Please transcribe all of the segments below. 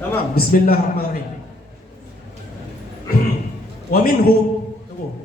Tamam. Bismillahirrahmanirrahim. Wa minhu, tunggu.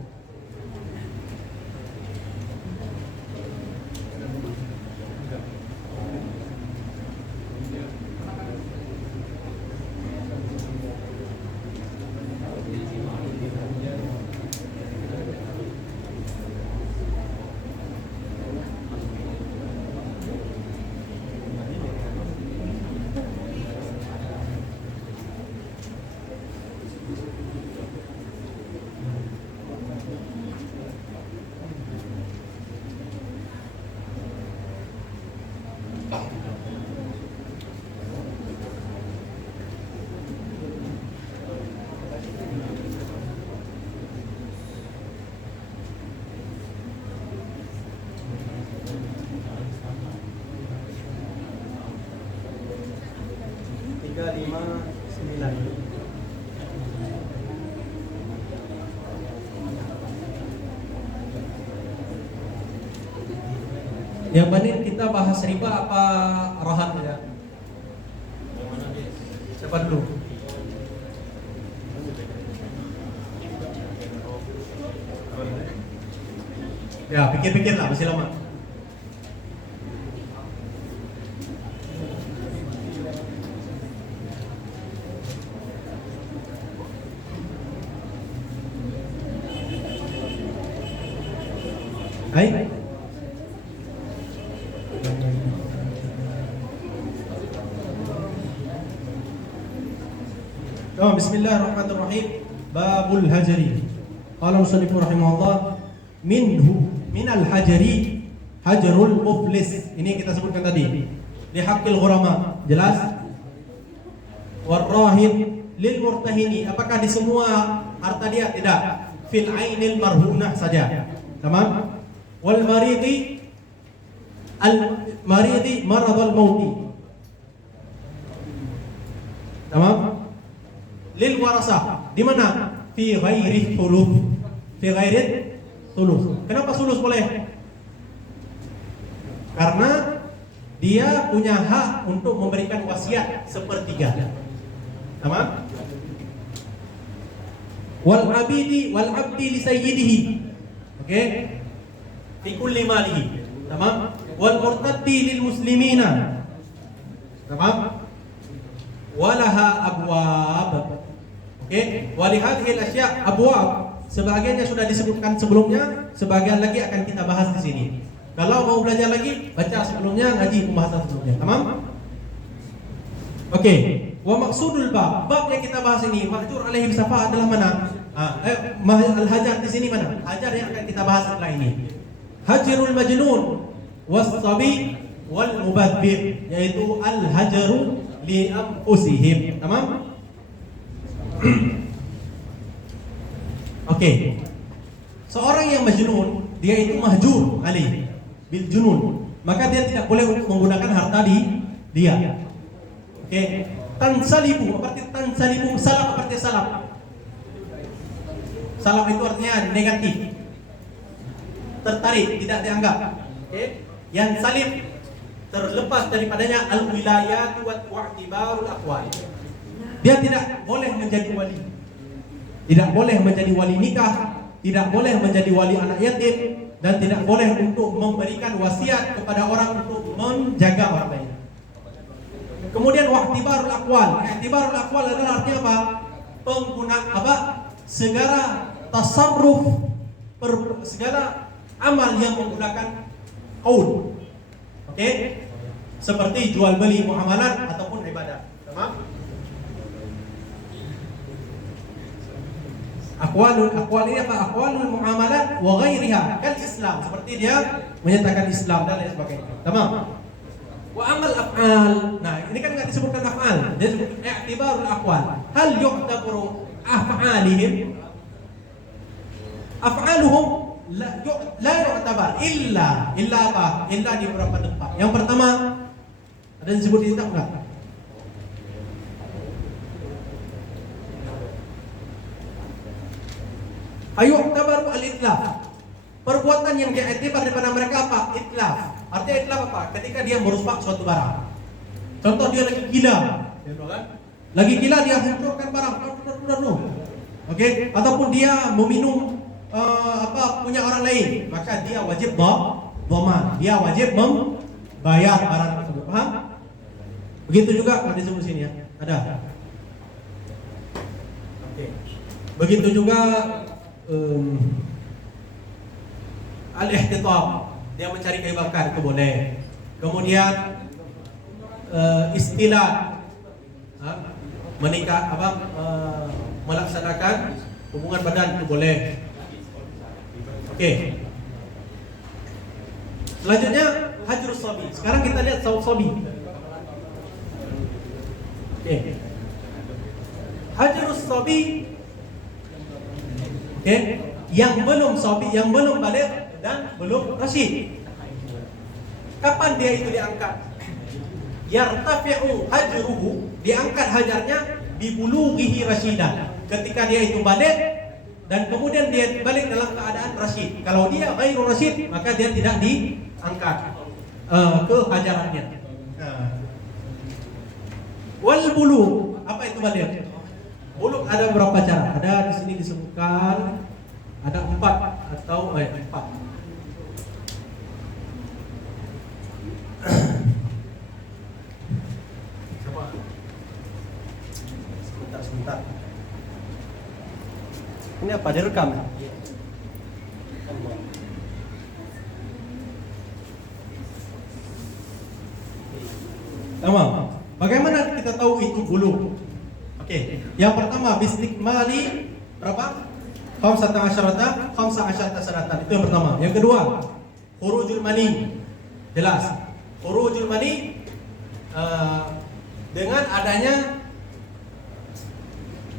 Tiga, lima, sembilan. Yang penting kita bahas riba apa rohan ya? Siapa dulu? Ya, pikir-pikir lah, masih lama. Hai. Oh, bismillahirrahmanirrahim. Babul hajari. Qala musannif rahimahullah, minal hajari hajarul muflis. Ini kita sebutkan tadi. Li haqqil ghurama. Jelas? Warrahin lil murtahini. Apakah di semua harta dia? Tidak. Fil ainil marhunah saja. Tamam? Wal maridi maradul mauti. Tamam? Lil warasah. Di mana? Fi ghairi thuluth. Fi ghairi thuluth. Kenapa sulus boleh? Karena dia punya hak untuk memberikan wasiat sepertiga. Tamam? Wal abdi li sayyidihi. Oke? Fi kulli malihi. Tamam? Wal murtaddi lil muslimina. Tamam? Walaha abwab. Oke? Wa li hadhihi al asya' abwab. Sebagiannya sudah disebutkan sebelumnya, sebagian lagi akan kita bahas di sini. Kalau mau belajar lagi, baca sebelumnya, ngaji pembahasan sebelumnya. Tamam? Oke. Wa maksudul bab yang kita bahas ini, mahjur alaihi safa adalah mana? Al-hajar di sini mana? Hajar yang akan kita bahas setelah ini. Hajrul majnun was-sabi wal mubadzir, yaitu al-hajaru li anfusihim. Tamam? Oke. Seorang yang majnun, dia itu mahjur alaihi bil junun, maka dia tidak boleh menggunakan harta dia. Oke. Tansalibu, apa arti tansalibu? Salaf, apa arti salaf? Salaf itu artinya negatif, tertarik, tidak dianggap. Oke. Yang salib terlepas daripadanya al-wilayatu wa i'tibarul aqwal. Dia tidak boleh menjadi wali. Tidak boleh menjadi wali nikah, tidak boleh menjadi wali anak yatim, dan tidak boleh untuk memberikan wasiat kepada orang untuk menjaga orang lain. Kemudian wa'tibarul aqwal. I'tibarul aqwal adalah artinya apa? Segala tasarruf, segala amal yang menggunakan qaul. Oke? Seperti jual beli, muamalat ataupun ibadah. Tamam? Aqwal ini apa? Aqwalul muamalat wa ghairiha kal Islam, seperti dia menyatakan Islam dan lain sebagainya. Tamam? Wa amal af'al. Nah, ini kan enggak disebutkan af'al. Dia disebut i'tibarul aqwal. Hal yu'tabaru af'alihim? Af'aluhum la yu'tabar illa apa? Illa di beberapa tempat. Yang pertama, ada yang disebut di kitab enggak? Ayu'tabaru al-itlaf. Perbuatan yang diiktibar daripada mereka apa? Itlaf. Artinya itlaf apa? Ketika dia merusak suatu barang. Contoh dia lagi gila, ya kan? Lagi gila dia hancurkan barang. Oke, ataupun dia meminum punya orang lain, maka dia wajib dhaman. Dia wajib membayar barang tersebut. Paham? Begitu juga ada di sini ya. Ada. Oke. Begitu juga al-ihtitab, dia mencari kayu bakar itu boleh. Kemudian istilah menikah melaksanakan hubungan badan itu boleh. Oke. Selanjutnya hajrus sabi. Sekarang kita lihat sabi. Oke. Hajrus sabi. Oke, yang belum sabi, yang belum balik dan belum rasyid. Kapan dia itu diangkat? Yartafi'u hajruhu, diangkat hajarnya bibulughihi rasyidan, ketika dia itu balik dan kemudian dia balik dalam keadaan rasyid. Kalau dia ghairu rasyid, maka dia tidak diangkat ke hajarannya. Wal bulugh, apa itu balik? Bulugh ada beberapa cara. Ada di sini disebutkan ada 4 atau 4. Sebentar. Ini apa? Direkam ya? Tamam. Bagaimana kita tahu itu bulu? Oke. Yang pertama bistikmali berapa? 15 sanatan. Itu yang pertama. Yang kedua, khurujul mani. Jelas. Khurujul mani dengan adanya,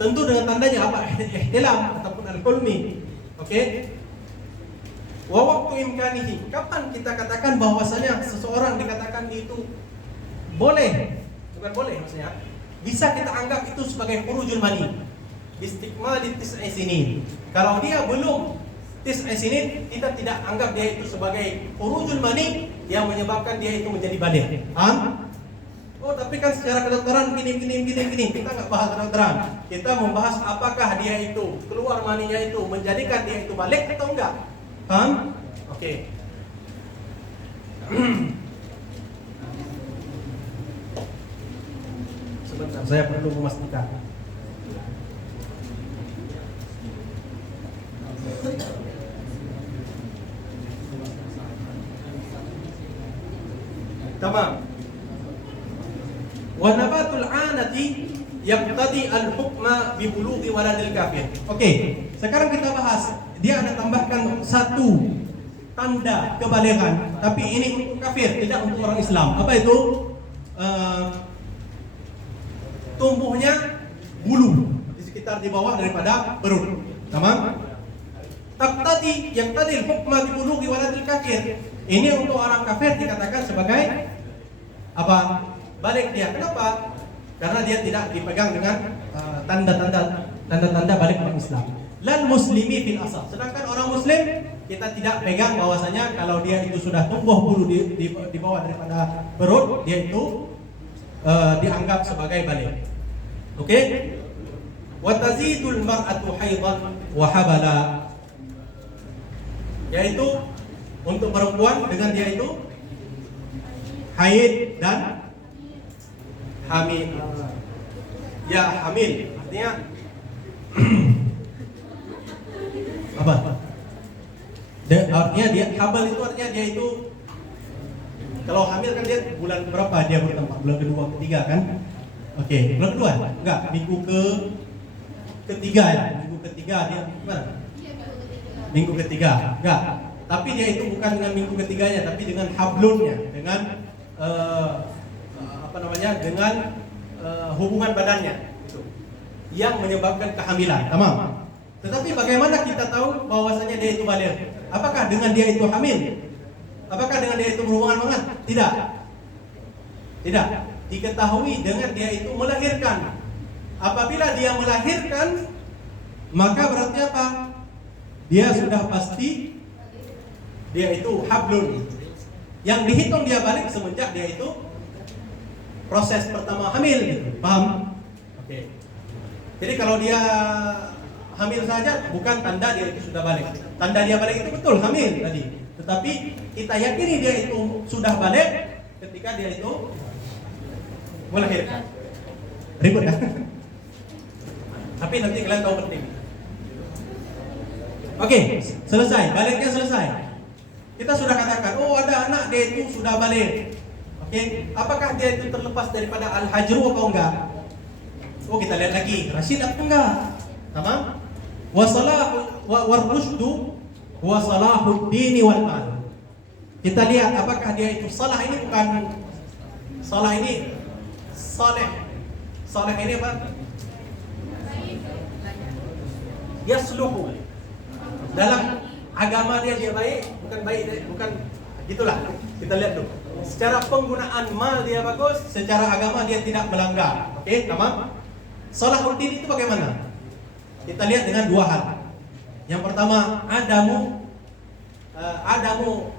tentu dengan tandanya apa? Ihtilam ataupun al-hulmi. Oke. Wa waqtu imkanihi. Kapan kita katakan bahwasanya seseorang dikatakan itu boleh? Bukan boleh maksudnya. Bisa kita anggap itu sebagai khurujul mani. Bistikmali tis'i sinin. Kalau dia belum tis'i sinin, kita tidak anggap dia itu sebagai khurujul mani yang menyebabkan dia itu menjadi balik. Paham? Oh, tapi kan secara kedokteran gini. Kita nggak bahas kedokteran. Kita membahas apakah dia itu keluar maninya itu menjadikan dia itu balik atau enggak. Paham? Oke. Sebentar, saya perlu memastikan. Tamam. Wa nabatul anati yaqtadi al-hukma bi bulughi waladil kafir. Oke, sekarang kita bahas. Dia ada tambahkan satu tanda kebaligan, tapi ini untuk kafir, tidak untuk orang Islam. Apa itu? Tumbuhnya bulu di sekitar di bawah daripada perut. Tamam? Taqtadi yaqtadi al-hukma bi bulughi waladil kafir. Ini untuk orang kafir dikatakan sebagai apa? Balik dia. Kenapa? Karena dia tidak dipegang dengan tanda-tanda balik orang Islam. Lan muslimi fil asal. Sedangkan orang muslim kita tidak pegang bahwasanya kalau dia itu sudah tumbuh bulu di bawah daripada perut, dia itu dianggap sebagai balik. Oke? Wa tazidul mar'atu haidan wa habala. Yaitu untuk perempuan dengan dia itu haid dan hamil. Ya, hamil artinya apa? Artinya dia habal itu artinya dia itu kalau hamil kan dia bulan berapa dia bertempat? Bulan kedua, ketiga kan? Oke, bulan kedua? Enggak, minggu ketiga ya. Minggu ketiga dia gimana? Minggu ketiga. Enggak. Tapi dia itu bukan dengan minggu ketiganya, tapi dengan hablunnya, dengan dengan hubungan badannya itu yang menyebabkan kehamilan. Tamam. Tetapi bagaimana kita tahu bahwasanya dia itu balik? Apakah dengan dia itu hamil? Apakah dengan dia itu berhubungan banget? Tidak. Tidak. Diketahui dengan dia itu melahirkan. Apabila dia melahirkan, maka berarti apa? Dia sudah pasti dia itu hablun. Yang dihitung dia balik semenjak dia itu proses pertama hamil gitu. Paham? Oke. Jadi kalau dia hamil saja bukan tanda dia itu sudah balik. Tanda dia balik itu betul hamil tadi. Tetapi kita yakini dia itu sudah balik ketika dia itu melahirkan. Ribut ya? Tapi nanti kalian tahu penting. Oke, selesai. Baliknya selesai. Kita sudah katakan, oh ada anak dia itu sudah balik. Oke, apakah dia itu terlepas daripada al-hajru atau enggak? Oh kita lihat lagi, Rashid atau enggak? Tamam? Warushdu wa salahud dini wal mal. Kita lihat apakah dia itu salah ini bukan salah ini saleh. Saleh ini apa? Yasluhu. Dalam agama dia baik, bukan baik, bukan gitulah. Kita lihat dulu. Secara penggunaan mal dia bagus, secara agama dia tidak melanggar. Oke, tamam? Salahuddin itu bagaimana? Kita lihat dengan dua hal. Yang pertama, Adamu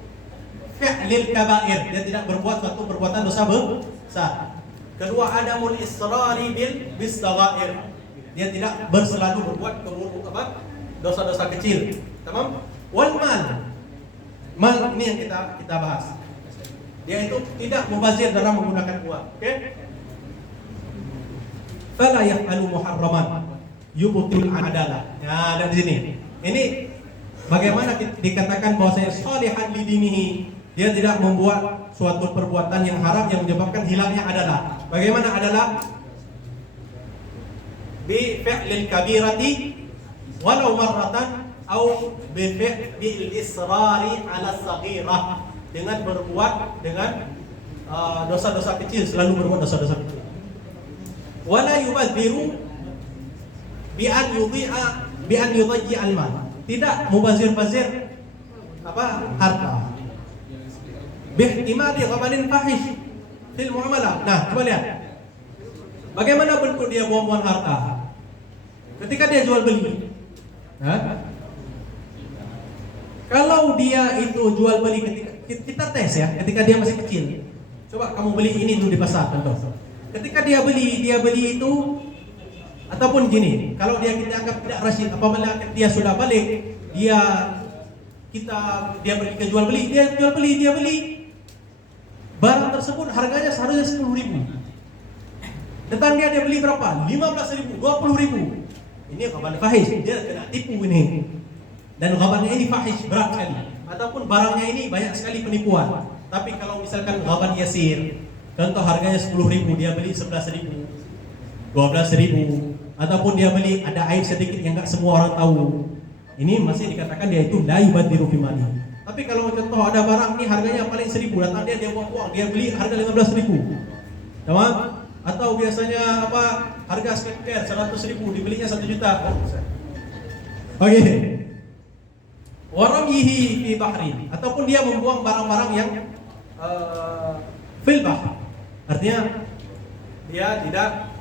fi'lil kabair, dia tidak berbuat suatu perbuatan dosa besar. Kedua, Adamul israri bis saghair, dia tidak selalu berbuat dosa-dosa kecil. Tamam? Wal mal ini yang kita bahas. Dia itu tidak mubazir dalam menggunakan uang. Oke? Fala yaf'alu muharraman yubtil adalah. Ya, dan di sini. Ini bagaimana dikatakan bahwasanya shalihan lidinihi, dia tidak membuat suatu perbuatan yang haram yang menyebabkan hilangnya adalah. Bagaimana adalah? Bi fi'lil kabirati walau marratan au bil israri ala saghirah, dengan berbuat dengan dosa-dosa kecil, selalu berbuat dosa-dosa kecil. Wala yubadziru bi an yudhi'a al-mal, tidak mubazir-bazir harta. Bihtimali ghabalin fahish fil muamalah. Nah, coba lihat. Bagaimana bentuk dia buang-buang harta? Ketika dia jual beli. Kalau dia itu jual beli kita tes ya, ketika dia masih kecil. Coba kamu beli ini dulu di pasar contoh. Ketika dia beli itu ataupun gini, kalau kita anggap tidak rasyid, apabila dia sudah balik, dia pergi ke jual beli, dia beli barang tersebut harganya seharusnya 10.000. Datang dia beli berapa? 15.000, 20.000. Ini ghaban fahish, dia kena tipu ini. Dan ghabannya ini fahish, berat sekali. Ataupun barangnya ini banyak sekali penipuan. Tapi kalau misalkan ghaban yasir, contoh harganya 10.000, dia beli 11.000, 12.000, ataupun dia beli ada aib sedikit yang enggak semua orang tahu. Ini masih dikatakan dia itu la yubadiru fi mali. Tapi kalau contoh ada barang ini harganya paling 1.000, datang dia buang-buang, dia beli harga 15.000. Tamam? Atau biasanya harga skincare 100.000, dibelinya 1 juta. Oke. Waramyihi fi bahri, ataupun dia membuang barang-barang yang fil bahr. Artinya dia tidak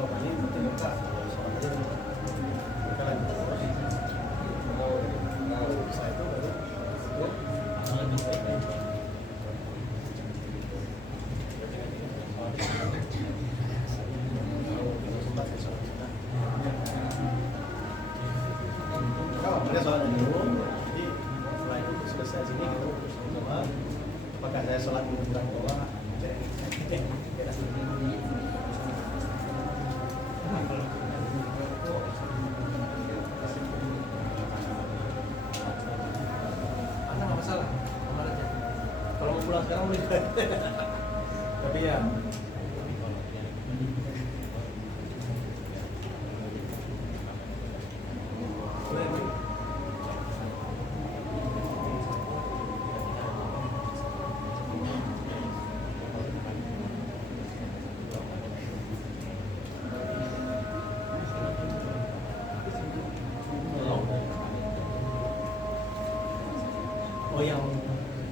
kalau panik berarti enggak. Sholat aja dulu. Bukan lagi. Kalau saya itu baru boleh sholat dulu, jadi setelah itu selesai sini kita urus sama apakah saya sholat dulu kurang bawah Anda nggak masalah, aman aja. Kalau mau pulang sekarang boleh. Tapi ya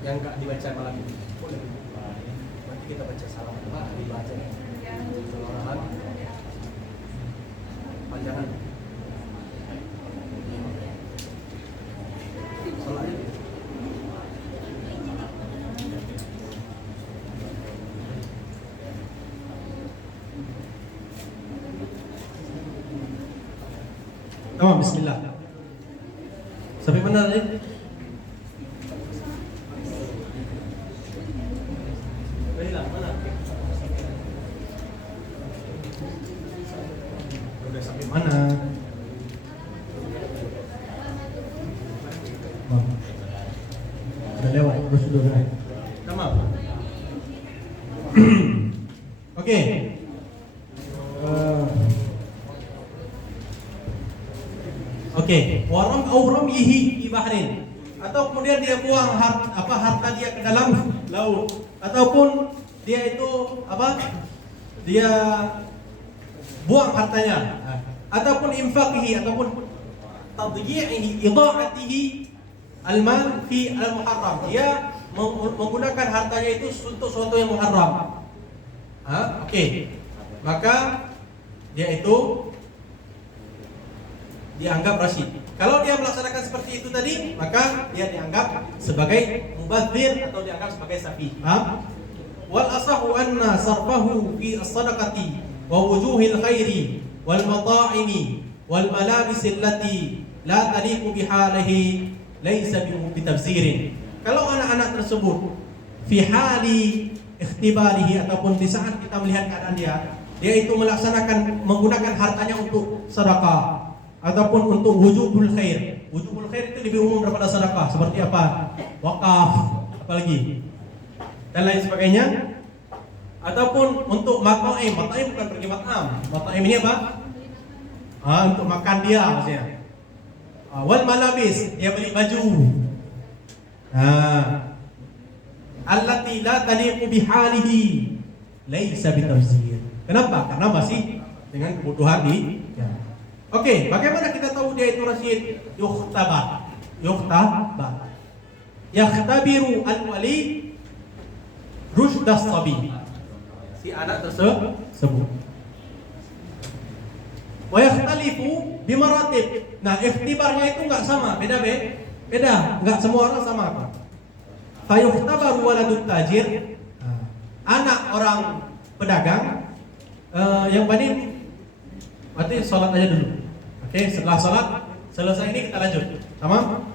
yang nggak dibaca malam ini boleh. Nanti kita baca salam apa dibaca salaman panjangan. Salat aja. Bismillah. Sampai mana tadi? Udah sampai mana? Udah lewat prosedurnya. Tamam. Oke. Oke, waram auram yihi di bahrin, atau kemudian dia buang harta dia ke dalam laut, ataupun dia itu dia buang hartanya, ataupun infaqihi, ataupun tadyi'ihi, idha'atihi al-mal fi al-muharram, dia menggunakan hartanya itu untuk sesuatu yang muharram. Oke. Maka dia itu dianggap rasyid. Kalau dia melaksanakan seperti itu tadi, maka dia dianggap sebagai mubadzir atau dianggap sebagai safi. Wal asahu anna sarfahu fi as-sadaqati wa wujuhil khairi wal mata'imi wal malabis allati la taliqu bihalihi laysa bitabzirin. Kalau anak-anak tersebut fi hali ikhtibarihi, ataupun di saat kita melihat keadaan dia itu menggunakan hartanya untuk sedekah ataupun untuk wujubul khair. Wujubul khair itu lebih umum daripada sedekah, seperti apa? Wakaf, apalagi dan lain sebagainya. Ataupun untuk mat'aim bukan pergi mat'am. Mat'aim ini apa? Untuk makan dia maksudnya. Wal malabis, dia beli baju. Allati la taliqu bihalihi laisa bitabzir. Kenapa? Karena masih dengan kebutuhan Oke, bagaimana kita tahu dia itu rasyid? Yukhtabar. Yakhtabiru al-wali rushdas sabi. Si anak tersebut. Wa yakhtalifu bimaratib. Nah, ikhtibarnya itu enggak sama, beda, enggak semua orang sama. Fa yukhtabaru waladut tajir. Anak orang pedagang yang paling berarti sholat aja dulu. Oke, setelah sholat selesai ini kita lanjut. Tamam?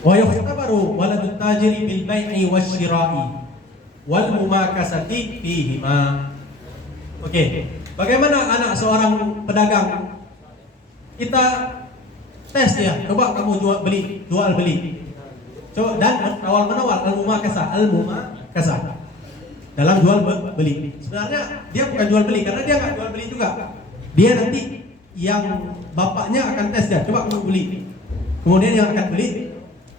Wa yukhtabaru waladut tajiri bil bai'i wasyira'i wal mumakasati fihima. Oke, bagaimana anak seorang pedagang? Kita tes ya, coba kamu jual beli. Coba, dan awal menawar al-mumakasah dalam jual beli. Sebenarnya dia bukan jual beli, karena dia nggak jual beli juga. Dia nanti yang bapaknya akan tes dia, coba kamu beli. Kemudian yang akan beli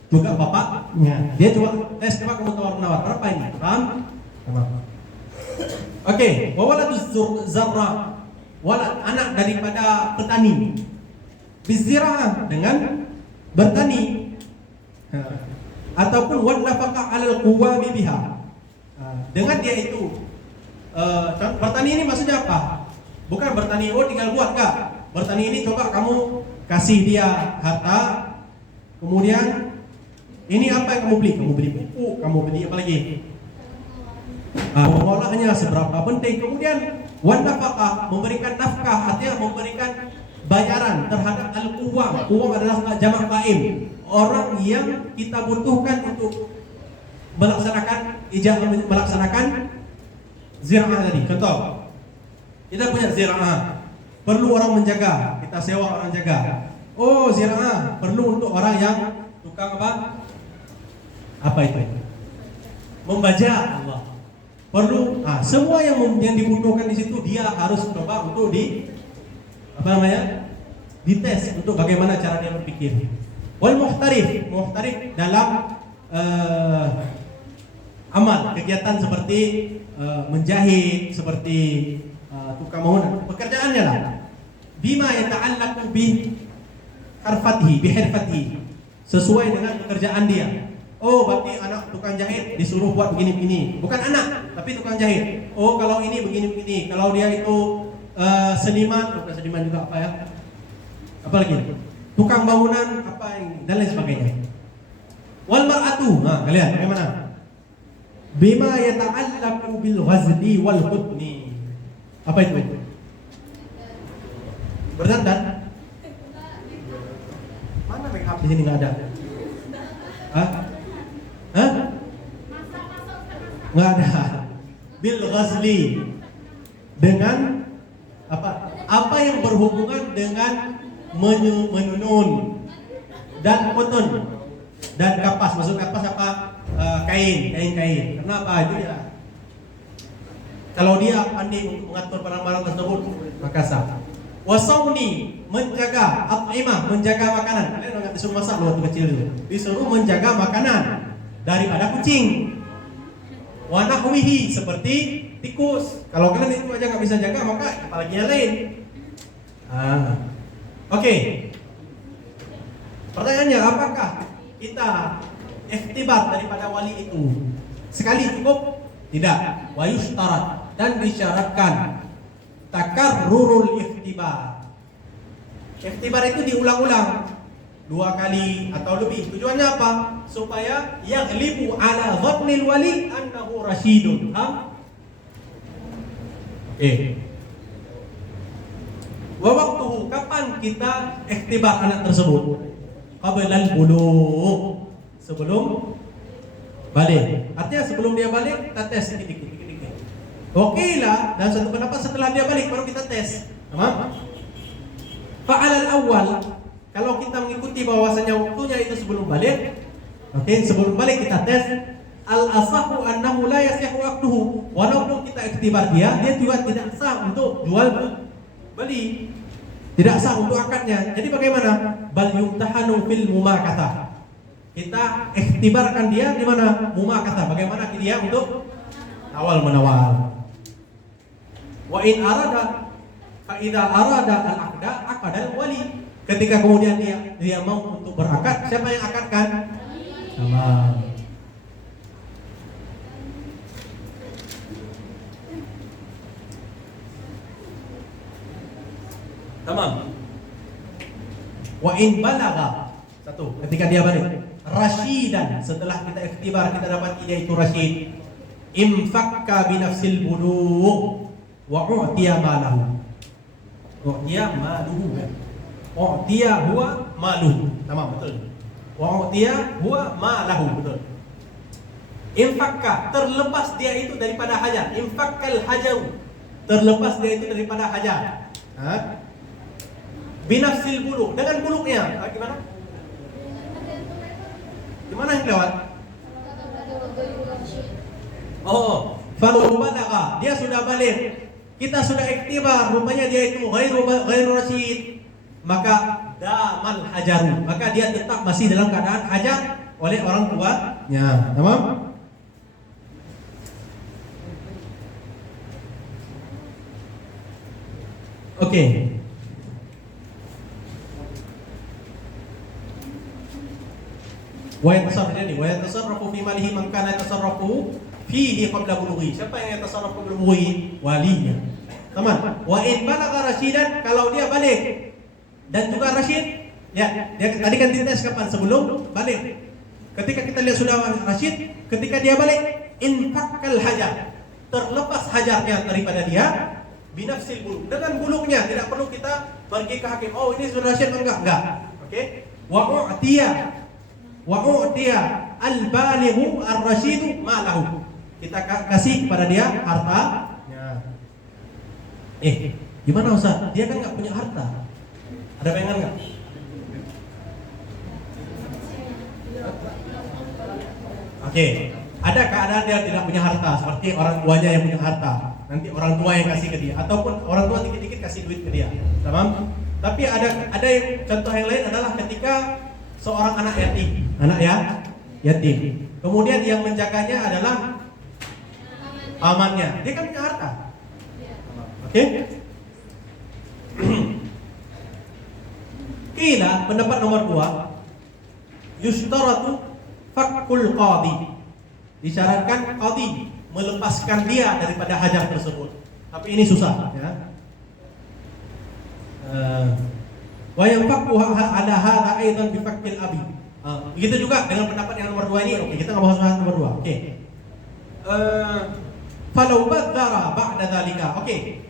juga bapaknya. Dia coba tes, coba kamu tawar menawar berapa ini? Paham? Oke, wawaladuz zarra, walad anak daripada petani. Bizirah dengan bertani, ataupun wan nafaqah 'alal quwami biha. Dengan dia itu bertani ini maksudnya apa? Bukan bertani tinggal buat, enggak. Bertani ini coba kamu kasih dia harta, kemudian ini apa yang kamu beli? Kamu beli pupuk, kamu beli apa lagi? Pengolahannya seberapa penting. Kemudian wan nafaqah, memberikan nafkah, artinya memberikan bayaran terhadap al-quwam. Quwam adalah jamak fa'il, orang yang kita butuhkan untuk melaksanakan zira'ah tadi. Contoh, kita punya zira'ah, perlu orang menjaga, kita sewa orang jaga. Oh, zira'ah perlu untuk orang yang tukang apa? Apa itu? Membaca Allah. Perlu, semua yang dibutuhkan di situ dia harus coba untuk dites untuk bagaimana cara dia berpikir. Wal muhtarif dalam amal, kegiatan seperti menjahit, seperti tukang bangunan, pekerjaannya lah. Bima yata'allaqu bi hirfatihi, sesuai dengan pekerjaan dia. Oh, berarti anak tukang jahit disuruh buat begini-begini. Bukan anak, tapi tukang jahit. Oh, kalau ini begini-begini. Kalau dia itu seniman, bukan seniman juga apa ya? Apa lagi? Tukang bangunan apa ini dan lain sebagainya. Wal mar'atu, kalian bagaimana? Bima yata'allaqu bil ghazli wal khutni. Apa itu? Berdandan? Mana make up di sini enggak ada? Hah? Nggak ada. Bil ghazli, dengan apa yang berhubungan dengan menunun dan kotun dan kapas. Maksud kapas apa? Kain. Kenapa itu ya? Kalau dia pandai mengatur barang-barang tersebut, maka sah. Wasauni, menjaga at'imah, menjaga makanan. Kalian enggak disuruh masak loh waktu kecil itu. Disuruh menjaga makanan daripada kucing. Wa nahwihi, seperti tikus. Kalau kalian itu aja nggak bisa jaga, maka apalagi yang lain. Oke. Pertanyaannya, apakah kita ikhtibar daripada wali itu sekali cukup? Tidak. Wa yushtarat, dan disyaratkan takarrurul ikhtibar. Ikhtibar itu diulang-ulang 2 kali atau lebih. Tujuannya apa? Supaya yaghlibu ala dhannil wali annahu rasyidun. Wa waktuhu, kapan kita ikhtibar anak tersebut? Qablal bulugh, sebelum balik. Artinya sebelum dia balik kita tes sedikit. Oke lah, dan satu pendapat setelah dia balik baru kita tes. Tamam? Fa'alal awal, kalau kita mengikuti bahwasanya waktunya itu sebelum balik, sebelum balik kita tes. Al-asahu annahu la yasihu waqtuhu, walaupun kita iktibar dia juga tidak sah untuk jual beli, tidak sah untuk akadnya. Jadi bagaimana? Bal yumtahanu fil mumakatah. Kita iktibarkan dia di mana? Mumakatah. Bagaimana dia untuk tawal menawar. Wa in arada fa idza arada al-aqda aqada al-wali. Ketika kemudian dia mau untuk berakad, siapa yang akadkan? Sama. Tamam. Wa in balagha, satu, ketika dia balik rasyidan, setelah kita ikhtibar kita dapat dia itu rasyid, infakka bi nafsil bulugh wa u'tiya malahu. U'tiya maluhu. U'tiya huwa maluhu. Tamam, betul. Wa u'tiya huwa malahu, betul. Infakka, terlepas dia itu daripada hajat. Infakkal hajaw, terlepas dia itu daripada hajat. Binafsil bulugh, dengan bulugnya. Gimana? Gimana yang lewat? Oh, falau balagha, dia sudah balik. Kita sudah iktibar, rupanya dia itu ghairu rasyid, maka damal hajaru, maka dia tetap masih dalam keadaan hajar oleh orang tuanya. Tamam? Oke. Wa yatasarrafu fi malihi man kana yatasarrafu fihi qabla bulughi. Siapa yang yatasarrafu qabla bulughi? Walinya. Teman, wa in balagha rasyidan, kalau dia balik dan juga rasyid, ya, dia tadi kan dites kapan? Sebelum balik. Ketika kita lihat sudah rasyid, ketika dia balik, infakkal hajar, terlepas hajarnya daripada dia, binafsil bulug, dengan bulugnya, tidak perlu kita pergi ke hakim. Oh, ini sudah rasyid atau enggak? Oke. Wa u'tiya al-balighu ar-rasyidu malahu. Kita kasih kepada dia harta. Gimana Ustaz? Dia kan nggak punya harta. Ada bayangan nggak? Oke. Ada keadaan dia tidak punya harta, seperti orang tuanya yang punya harta. Nanti orang tua yang kasih ke dia, ataupun orang tua dikit-dikit kasih duit ke dia. Tamam? Tapi ada yang contoh yang lain adalah ketika seorang anak yatim. Kemudian yang menjaganya adalah pamannya. Dia kan punya harta. Oke? Kila pendapat nomor 2, yustaratu fakul qadi. Disyaratkan qadi melepaskan dia daripada hajar tersebut. Tapi ini susah, ya. Wa yanfaqu ala hadha aidan bi fakil abi. Begitu juga dengan pendapat yang nomor 2 ini. Oke, kita enggak bahas nomor 2. Oke. Falau badzara ba'da dzalika. Oke.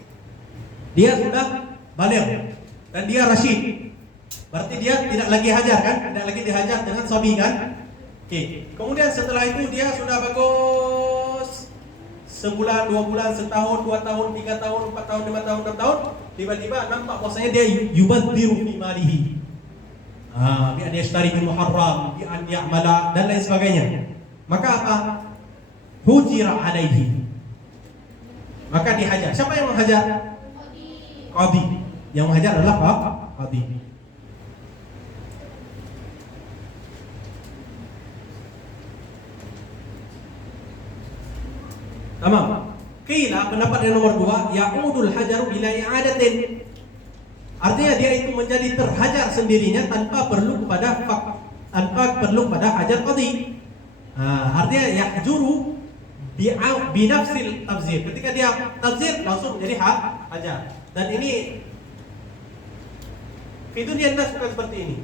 Dia sudah balik dan dia rasyid. Berarti dia tidak lagi hajar kan? Tidak lagi dihajar dengan sabi kan? Oke. Kemudian setelah itu dia sudah bagus sebulan, 2 bulan, setahun, 2 tahun, 3 tahun, 4 tahun, 5 tahun, 6 tahun, tiba-tiba nampak bahwasanya dia yubadziru fi malihi. Bi an yashtari bil muharram, bi an ya'mala dan lain sebagainya. Maka apa? Hujira alaihi. Maka dihajar. Siapa yang menghajar? Qadi. Yang menghajar adalah qadi. Tamam. Qila pendapat yang nomor 2, ya'udul hajaru bila i'adatin. Artinya dia itu menjadi terhajar sendirinya tanpa perlu kepada hajar qadi. Artinya yahjuru bi nafsil tabzir. Ketika dia tabzir langsung menjadi hajar. Dan ini di dunia nas bukan seperti ini.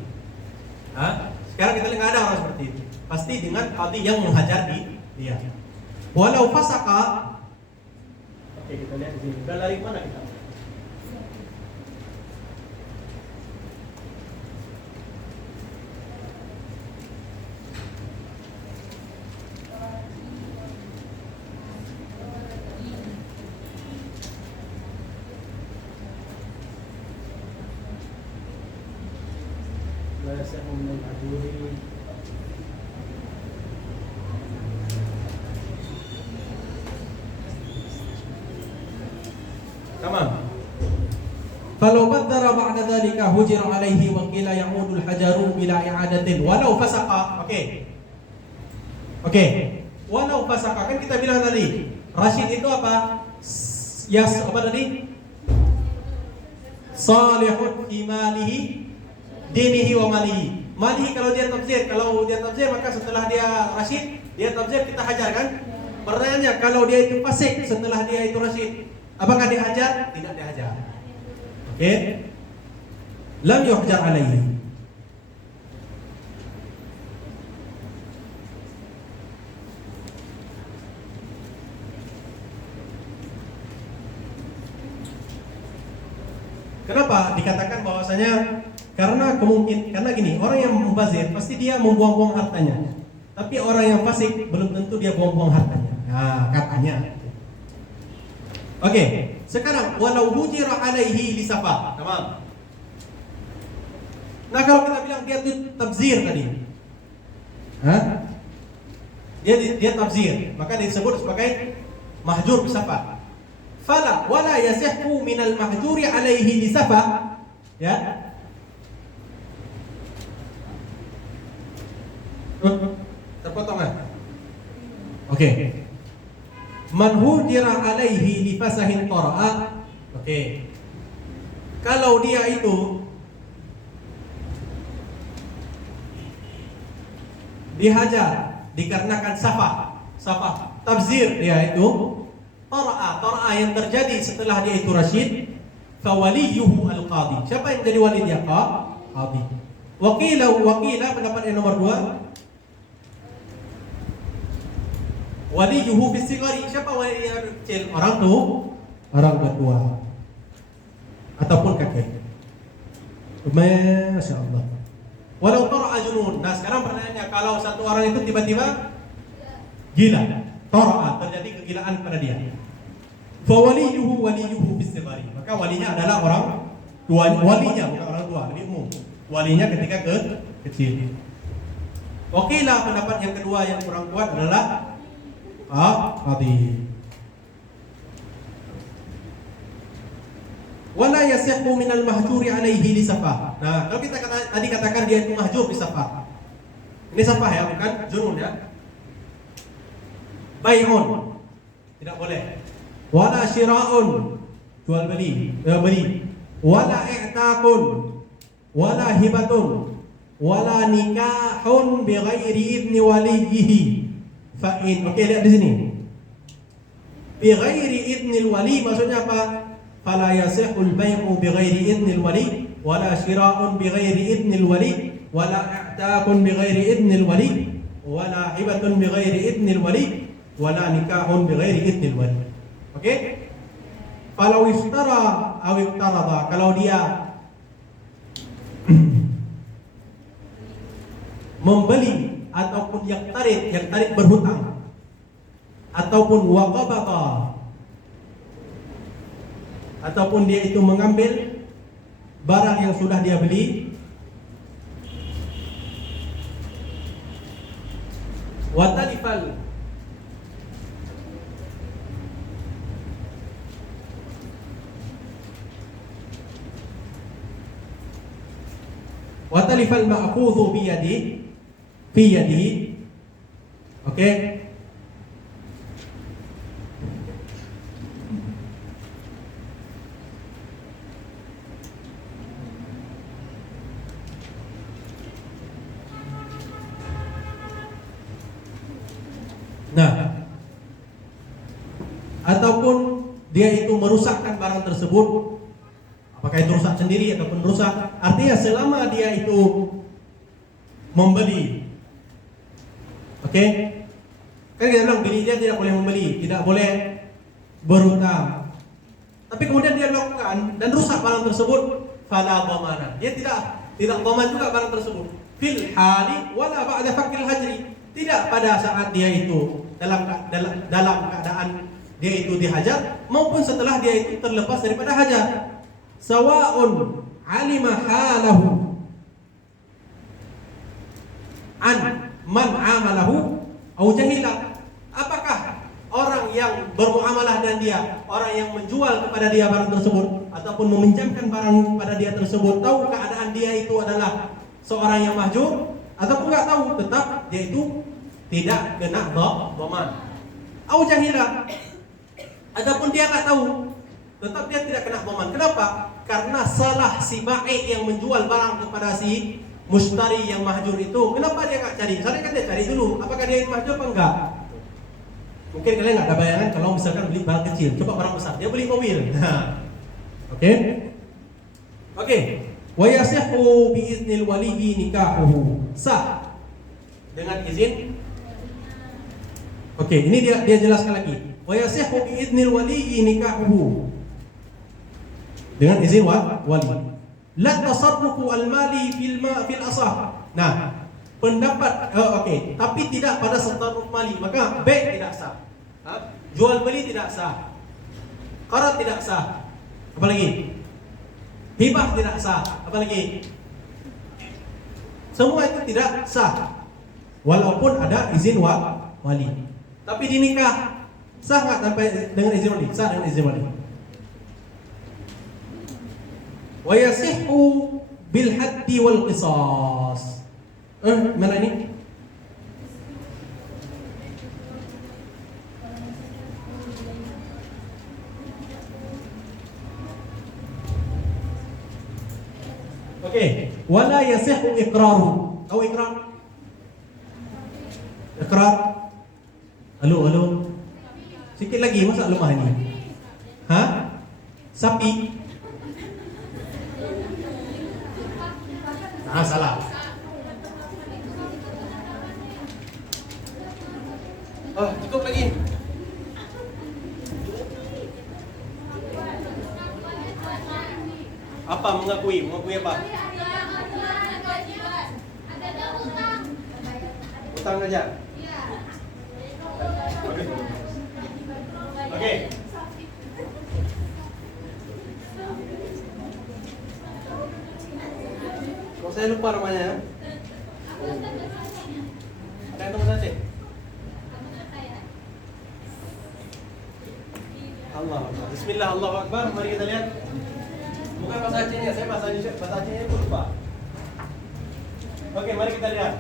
Sekarang kita lihat ada orang seperti itu. Pasti dengan qadi yang menghajar dia. Walau fasaka. Oke, kita lihat di sini. Udah lari mana kita? Tamam. Falau baddara ba'da dzalika hujira alaihi wa qila ya'udul hajaru bila i'adatin walau fasaqa. Oke. Walau fasaqa, kan kita bilang tadi, rasyid itu apa? Apa tadi? Salihun fi malihi dinihi wa malihi. Malihi kalau dia tabzir maka setelah dia rasyid, dia tabzir kita hajar kan? Pertanyaannya kalau dia itu fasik setelah dia itu rasyid, apakah dihajar? Tidak dihajar. Oke. Lam yuhjar alaihi. Kenapa dikatakan bahwasanya karena gini, orang yang mubazir pasti dia membuang-buang hartanya. Tapi orang yang fasik belum tentu dia buang-buang hartanya. Katanya. Oke, sekarang walau hujira alaihi lisafa. Tamam. Nah, kalau kita bilang dia itu tabzir tadi. Dia tabzir, maka disebut sebagai mahjur bisafa. Fala wala yasihhu minal mahjuri alaihi lisafa. Ya. Terpotong kan? Oke. Man hujira alaihi li fasahin qara'a. Oke. Kalau dia itu dihajar dikarenakan safah tabzir dia itu tara'a yang terjadi setelah dia itu rasyid, fawaliyuhu al-qadi. Siapa yang jadi wali dia? Qadi. Wakila pendapat yang nomor 2, waliyuhu bisigari. Siapa wali yang kecil? Orang tua ataupun kakek. Masya Allah. Walau tara'a junun. Nah sekarang pertanyaannya, kalau satu orang itu tiba-tiba gila, tara'a, terjadi kegilaan pada dia, waliyuhu bisigari, maka walinya adalah orang tua. Walinya bukan orang tua, lebih umum. Walinya ketika kecil. Wakila pendapat yang kedua yang kurang kuat adalah qadi. Wala yasihhu minal mahjuri alaihi li safah. Nah, kalau kita tadi katakan dia itu mahjur di safah. Ini safah ya, bukan junun ya. Bai'un, tidak boleh. Wala syira'un, jual beli. Wala i'taqun, wala hibatun, wala nikahun bi ghairi idni waliyhi. Fa'in, oke, lihat di sini. Bi ghairi idni wali maksudnya apa? Fala yasihul bai'u bi ghairi idnil wali wala syira'un bi ghairi idnil wali wala i'taqun bi ghairi idnil wali wala hibatun bi ghairi idnil wali wala nikahun bi ghairi idnil wali. Oke? Falau iftara aw iftarada, kalau dia membeli ataupun yang tarik berhutang ataupun waqabata, ataupun dia itu mengambil barang yang sudah dia beli, watalifal ma'khudhu fi yadihi. Oke. Nah, ataupun dia itu merusakkan barang tersebut, apakah itu rusak sendiri ataupun rusak, artinya selama dia itu membeli, oke, kan kita bilang beli, dia tidak boleh membeli, tidak boleh berhutang, tapi kemudian dia lakukan dan rusak barang tersebut, fala dhamana, dia tidak dhaman juga barang tersebut, fil hali wala ba'da fakil hajri, tidak pada saat dia itu dalam keadaan dia itu dihajar maupun setelah dia itu terlepas daripada hajar. Sawa'un alima halahu an man amalahu au jahila. Apakah orang yang bermuamalah dengan dia, orang yang menjual kepada dia barang tersebut ataupun meminjamkan barang kepada dia tersebut, tahu keadaan dia itu adalah seorang yang mahjur ataupun enggak tahu, tetap dia itu tidak kena dhaman. Au jahila, ataupun dia enggak tahu, tetap dia tidak kena dhaman. Kenapa? Karena salah si ba'i yang menjual barang kepada si mustari yang mahjur itu. Kenapa dia enggak cari? Misalnya kan dia cari dulu, apakah dia itu mahjur apa enggak? Mungkin kalian enggak ada bayangan kalau misalkan beli barang kecil, coba barang besar, dia beli mobil. Oke. Wa yasihhu bi iznil waliyyi nikahuhu. Sah dengan izin. Oke, ini dia jelaskan lagi. Wa yasihhu bi iznil waliyyi nikahuhu. Dengan izin wali. La tasarrufu al-mali fil asah. Nah, pendapat oke, tapi tidak pada tasarruf mali, maka B tidak sah. Jual beli tidak sah. Qarad tidak sah. Apalagi? Hibah tidak sah. Apalagi? Semua itu tidak sah. Walaupun ada izin wali. Tapi di nikah sah enggak tanpa dengan izin wali? Sah dengan izin wali. Wa yasihhu bil haddi wal qisas. Mana ini? Oke, wala yasihhu iqraru. Tahu iqrar? Ikrar. Halo, halo. Sikit lagi, masa lemah ini? Hah? Sapi? Ah, salah. Oh, cukup lagi. Apa mengakui? Mengakui apa? Utang aja. Oke. Oke. Kok saya lupa namanya ya? Ada yang teman saya? Allah Akbar. Bismillah, Allahu Akbar. Mari kita lihat. Bukan bahasa Acehnya, saya bahasa Acehnya pun lupa. Oke, mari kita lihat.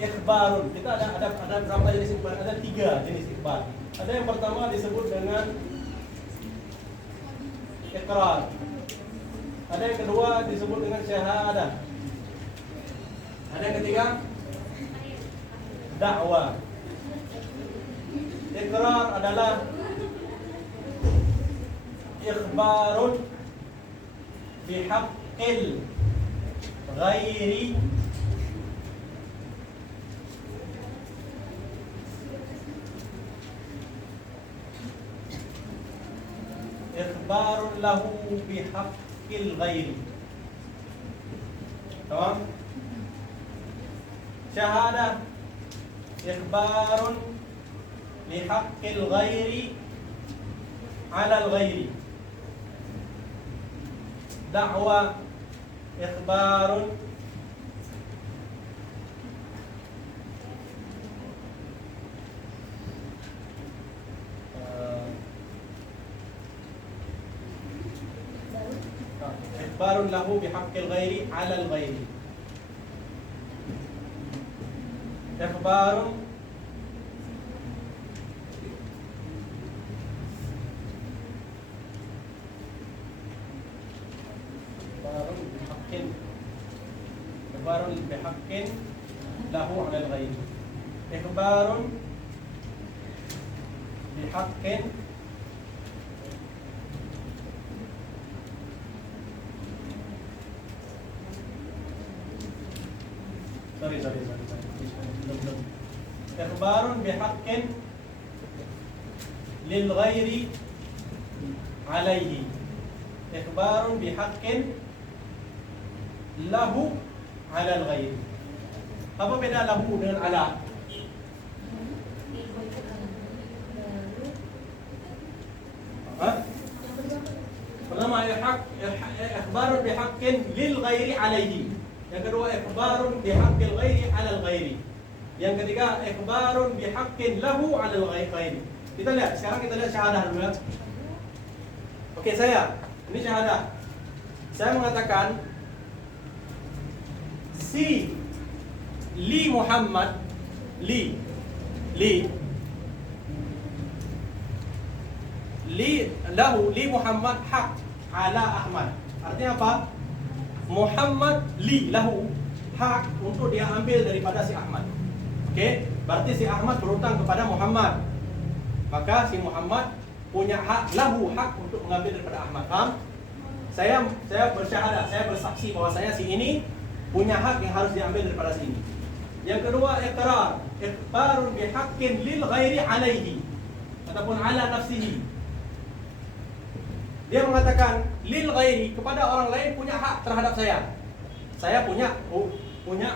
Ikhbarun. Kita ada berapa jenis ikhbar? Ada 3 jenis ikhbar. Ada yang pertama disebut dengan iqrar. Ada yang kedua disebut dengan syahadah. Ada yang ketiga dakwah. Iqrar adalah ikhbarun bihaqqil ghairi ikhbarun lahu bihaqqil ghairi. Tamam? Syahadah ikhbarun bihaqqil ghairi 'ala al-ghairi. Dakwah ikhbarun ikhbarun lahu bihaqqil ghairi 'ala al-ghairi. Ikhbarun ikhbarun bihaqqin lahu 'ala al-ghairi. Ikhbarun bihaqqin sorry. Ikhbarun bihaqqin lil ghairi 'alaihi. Ikhbarun bihaqqin lahu 'ala al-ghairi. Apa beda lahu dengan ala? Pertama ikhbarun bihaqqin lil ghairi 'alaihi. Yang kedua ikhbarun bihaqqil ghairi 'ala al-ghairi. Yang ketiga ikhbarun bihaqqin lahu 'ala al-ghairi. Kita lihat, sekarang kita lihat syahadah dulu ya. Oke, ini syahadah. Saya mengatakan si li Muhammad li lahu li Muhammad hak ala Ahmad. Artinya apa? Muhammad li lahu hak untuk dia ambil daripada si Ahmad. Oke, berarti si Ahmad berhutang kepada Muhammad. Maka si Muhammad punya hak, lahu hak untuk mengambil daripada Ahmad. Paham? Saya bersyahadah, saya bersaksi bahwasanya si ini punya hak yang harus diambil daripada si ini. Yang kedua iqrar, ikhbarun bihaqqin lil ghairi 'alaihi ataupun 'ala nafsihi. Dia mengatakan lil ghairi, kepada orang lain punya hak terhadap saya. Saya punya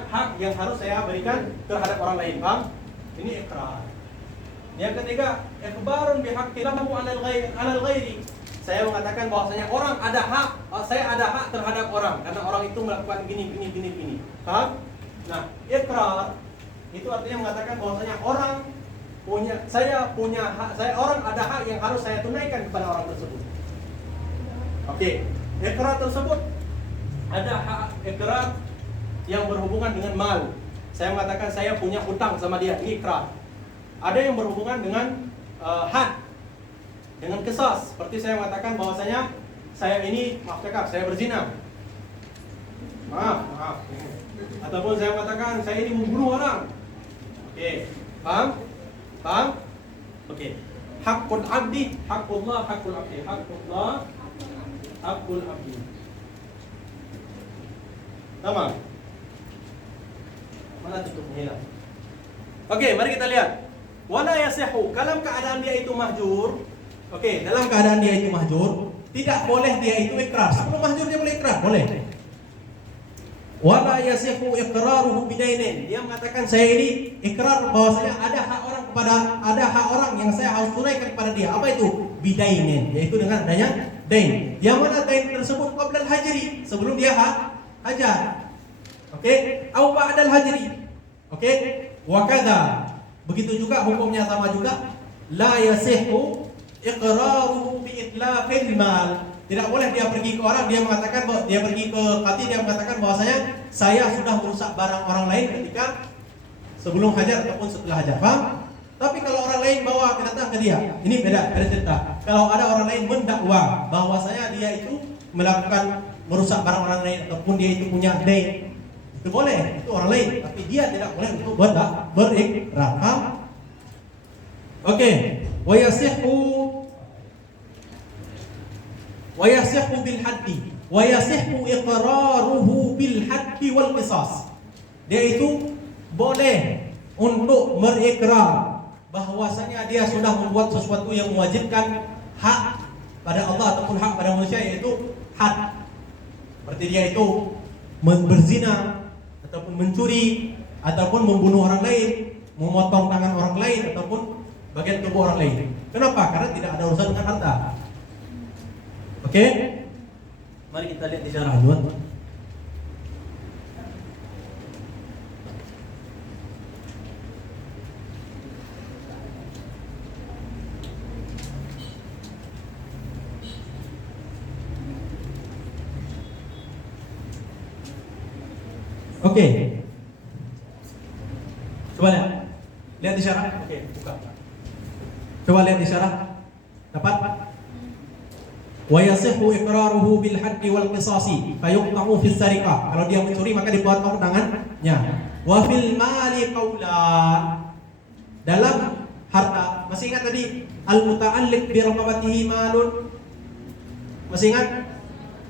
hak yang harus saya berikan terhadap orang lain. Paham? Ini iqrar. Yang ketiga ikhbarun bihaqqin lahu 'ala al-ghairi. Saya mengatakan bahwasanya orang ada hak, saya ada hak terhadap orang karena orang itu melakukan gini. Paham? Nah, iqrar itu artinya mengatakan bahwasanya orang punya hak, orang ada hak yang harus saya tunaikan kepada orang tersebut. Oke, iqrar tersebut ada hak iqrar yang berhubungan dengan mal. Saya mengatakan saya punya hutang sama dia, ini iqrar. Ada yang berhubungan dengan had, dengan qisas. Seperti saya mengatakan bahwasanya saya ini, maaf kakak, saya berzina. Maaf. Ataupun saya mengatakan saya ini membunuh orang. Oke, paham? Paham? Oke. Hakul abdi, hakullah, hakul abdi, hakullah, hakul abdi. Tamam. Mana tutupnya hilang? Oke, mari kita lihat. Wala yasihu, dalam keadaan dia itu mahjur. Oke, dalam keadaan dia itu mahjur, tidak boleh dia itu ikrar. Sebelum mahjur dia boleh ikrar, boleh. Wala yasihu iqraruhu bidainin. Dia mengatakan saya ini ikrar bahwasanya ada hak orang yang saya harus tunaikan kepada dia. Apa itu? Bidainin, yaitu dengan adanya dain. Yang mana dain tersebut qabla al-hajri, sebelum dia hajar. Oke, au ba'da al-hajri. Oke, wa kadza. Begitu juga hukumnya sama juga. La yasihu iqraruhu bi itlaqil mal. Tidak boleh dia pergi ke orang, dia mengatakan bahwa dia pergi ke qadi, dia mengatakan bahwasanya saya sudah merusak barang orang lain ketika sebelum hajar ataupun setelah hajar. Paham? Tapi kalau orang lain bawa datang ke dia, ini beda cerita. Kalau ada orang lain mendakwa bahwasanya dia itu melakukan merusak barang orang lain ataupun dia itu punya dain, itu boleh, itu orang lain, tapi dia tidak boleh untuk berikrar. Oke, wa yasihhu bil haddi wa yasihhu iqraruhu bil haddi wal qisas. Dia itu boleh untuk berikrar bahwasanya dia sudah membuat sesuatu yang mewajibkan hak pada Allah ataupun hak pada manusia, yaitu had. Seperti dia itu berzina ataupun mencuri ataupun membunuh orang lain, memotong tangan orang lain ataupun bagian tubuh orang lain. Kenapa? Karena tidak ada urusan dengan harta. Oke? Mari kita lihat di syarah dulu. Oke. Coba lihat. Lihat di syarah. Oke, buka. Coba lihat di syarah. Dapat? Wa yasihhu iqraruhu bil haddi wal qisasi fayuqta'u fi sariqah. Kalau dia mencuri maka dipotong tangannya. Wa fil mali qaulan. Dalam harta, masih ingat tadi al muta'alliq bi raqabatihi malun? Masih ingat?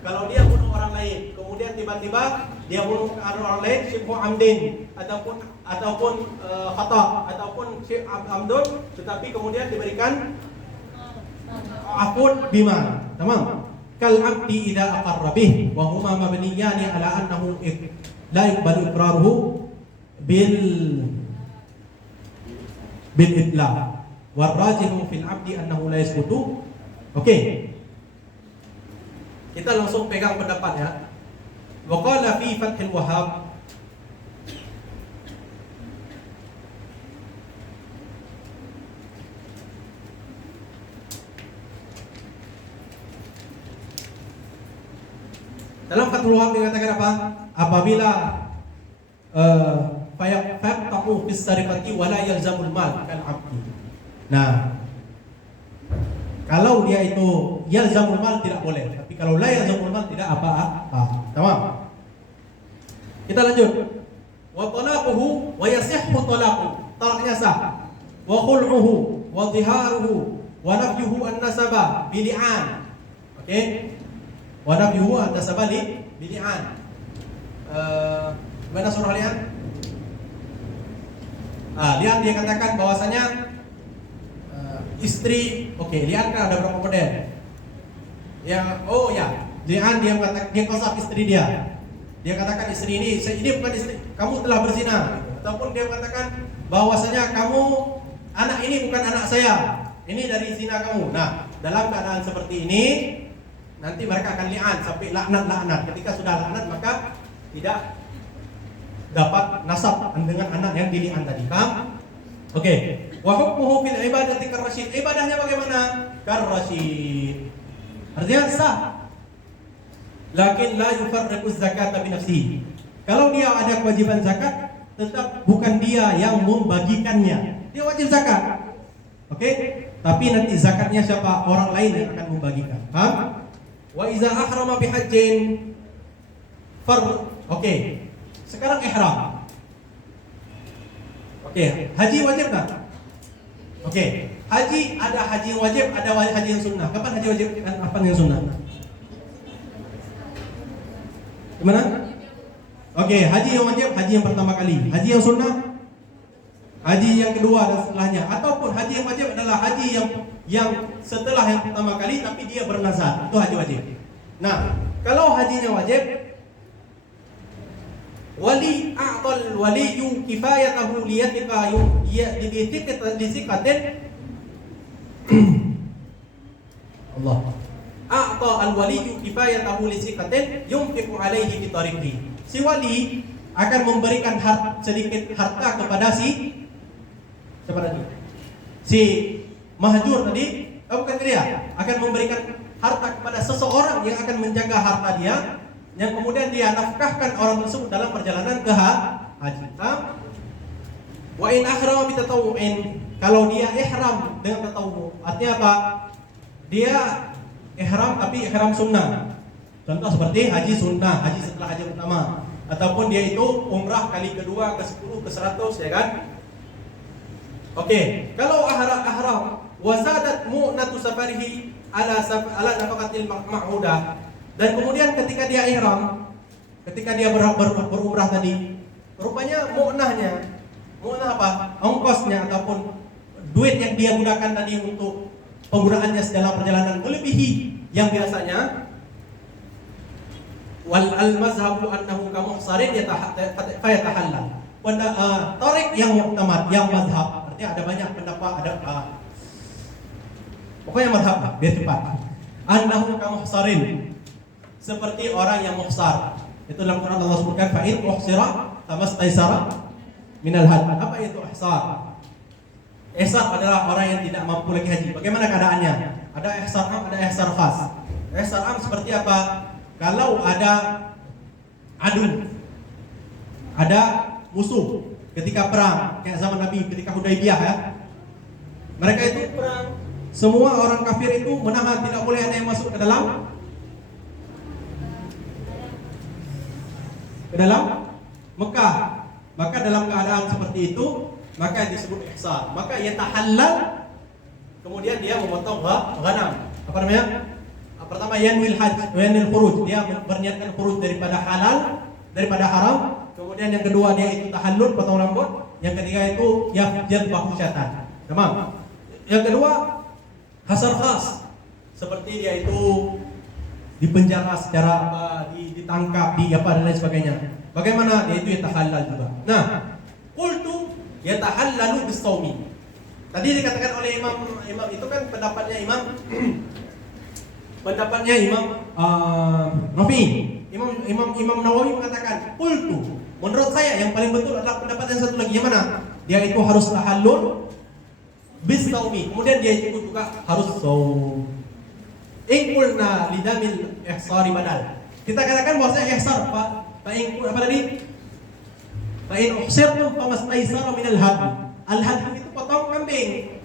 Kalau dia bunuh orang lain, kemudian tiba-tiba dia bunuh orang lain syibhu amdin ataupun khata ataupun syibhu amdun, tetapi kemudian diberikan afun bima. Tamam. Kal abdi idza aqarra bih wa huma mabniyani ala annahu la yuqbalu iqraruhu bil itlaq wa rajihu fil abdi annahu la yasbutu. Oke. Kita langsung pegang pendapat ya. Wa qala fi Fathul Wahhab dalam Fathul Wahhab dikatakan apa? Apabila fayaqta'u fis sariqati wa la yalzamul mal kal 'abdi. Nah, kalau dia itu yalzamul mal tidak boleh, tapi kalau la yalzamul mal tidak apa-apa. Tamam. Kita lanjut. Wa talaquhu wa yasihhu talaqu. Talaknya sah. Wa khul'uhu wa dhiharuhu wa nafyuhu an-nasaba bili'an. Oke? Wa nafyuhu an-nasaba bili'an. Mana surah lian? Lian dia katakan bahwasanya istri, oke, lian kan ada berapa model? Lian dia mengatakan dia qasaf istri dia. Dia katakan istri ini bukan istri, kamu telah berzina. Ataupun dia mengatakan bahwasanya anak ini bukan anak saya, ini dari zina kamu. Nah, dalam keadaan seperti ini nanti mereka akan li'an sampai laknat. Ketika sudah laknat maka tidak dapat nasab dengan anak yang dili'an tadi. Paham? Oke. Wa hukmuhu fil ibadati karrasyid. Ibadahnya bagaimana? Karrasyid. Artinya sah. Lakin la yufarriqu zakata bi nafsihi. Kalau dia ada kewajiban zakat, tetap bukan dia yang membagikannya. Dia wajib zakat. Oke? Tapi nanti zakatnya siapa? Orang lain yang akan membagikan. Paham? Wa iza ahrama bi hajjin Oke. Sekarang ihram. Oke, haji wajib nggak? Oke, haji ada haji yang wajib, ada haji yang sunnah. Kapan haji wajib? Kapan yang sunnah? Gimana? Oke, haji yang wajib, haji yang pertama kali. Haji yang sunnah, haji yang kedua dan setelahnya. Ataupun haji yang wajib adalah haji yang setelah yang pertama kali tapi dia bernazar. Itu haji wajib. Nah, kalau hajinya wajib, wali a'tal waliyu kifayatahu liyatika lisikatin Allah a'ta al-waliyu kifayatahu lisikatin yunfiqu alaihi bi tariqi. Si wali akan memberikan sedikit harta kepada si siapa tadi? Si mahjur tadi, bukan dia, akan memberikan harta kepada seseorang yang akan menjaga harta dia, yang kemudian dia nafkahkan orang tersebut dalam perjalanan ke haji. Wa in ahrama bi tatawwu'in, kalau dia ihram dengan tatawwu, artinya apa? Dia ihram tapi ihram sunnah. Contoh seperti haji sunnah, haji setelah haji pertama, ataupun dia itu umrah kali kedua, ke-10, ke-100, ya kan? Oke, kalau ahram wa zadat mu'natu safarihi ala nafaqatil ma'hudah, dan kemudian ketika dia ihram, ketika dia berumrah tadi, rupanya mu'nah apa? Ongkosnya ataupun duit yang dia gunakan tadi untuk penggunaannya dalam perjalanan melebihi yang biasanya. Wal al-mazhabu annahu kamuhsarin yatahallal. Tarik yang muktamad, yang mazhab, artinya ada banyak pendapat, ada pokoknya mazhab lah, biar cepat. Annahu kamuhsarin, seperti orang yang muhsar. Itu dalam Quran Allah sebutkan fa'in muhsira tamastaisara minal had. Apa itu ihsar? Ihsar adalah orang yang tidak mampu lagi haji. Bagaimana keadaannya? Ada ihsar am, ada ihsar khas. Ihsar am seperti apa? Kalau ada adu, ada musuh ketika perang, kayak zaman Nabi ketika Hudaybiyah ya. Mereka itu perang, semua orang kafir itu menahan, tidak boleh ada yang masuk ke dalam Mekah. Maka dalam keadaan seperti itu, maka disebut ihsar. Maka ia tahallal, kemudian dia memotong ghanam. Apa namanya? Pertama yanwil hajj, yanwil khuruj, dia berniatkan khuruj daripada halal, daripada haram. Kemudian yang kedua dia itu tahallul, potong rambut. Yang ketiga itu yadbahu syatan. Tamam. Yang kedua hasar khas, seperti dia itu dipenjara secara apa, ditangkap, dan lain sebagainya. Bagaimana dia itu yatahallal juga. Nah, qultu yatahallalu bis-shaumi. Tadi dikatakan oleh imam itu kan pendapatnya Imam Nawawi. Imam Nawawi mengatakan qultu, menurut saya yang paling betul adalah pendapat yang satu lagi. Yang mana? Dia itu harus tahallul bis-shaumi. Kemudian dia itu juga harus shaum. Ingkulna lidamil ihsari badal. Kita katakan bahwasanya ihsar apa tadi? Fa in uhsirtum famastaysara minal hadi. Al-hadi itu potong kambing.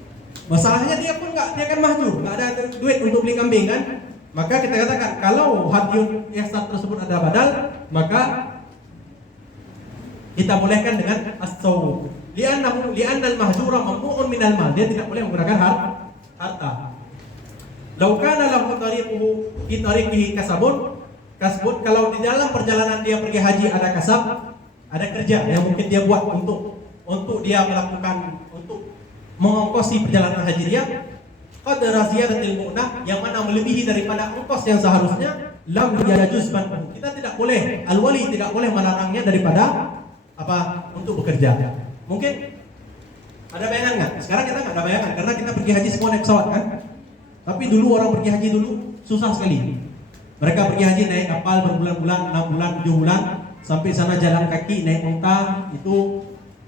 Masalahnya dia pun dia kan mahjur, enggak ada duit untuk beli kambing kan? Maka kita katakan kalau hadiyun ihsar tersebut ada badal, maka kita bolehkan dengan as-shaum. Li'anna al-mahjura mamnu'un minal mal. Dia tidak boleh menggunakan harta. Lau kana lahu tariquhu fi tariqihi kasbun, kalau di dalam perjalanan dia pergi haji ada kasab, ada kerja yang mungkin dia buat untuk dia melakukan, untuk mengongkosi perjalanan haji dia, qadra ziyadatil mu'nah, yang mana melebihi daripada ongkos yang seharusnya, lam yajuz man. Kita tidak boleh, al-wali tidak boleh melarangnya daripada untuk bekerja. Mungkin ada bayangan nggak? Sekarang kita nggak ada bayangan karena kita pergi haji semua naik pesawat kan. Tapi dulu orang pergi haji dulu susah sekali. Mereka pergi haji naik kapal berbulan-bulan, 6 bulan, 7 bulan, sampai sana jalan kaki, naik unta, itu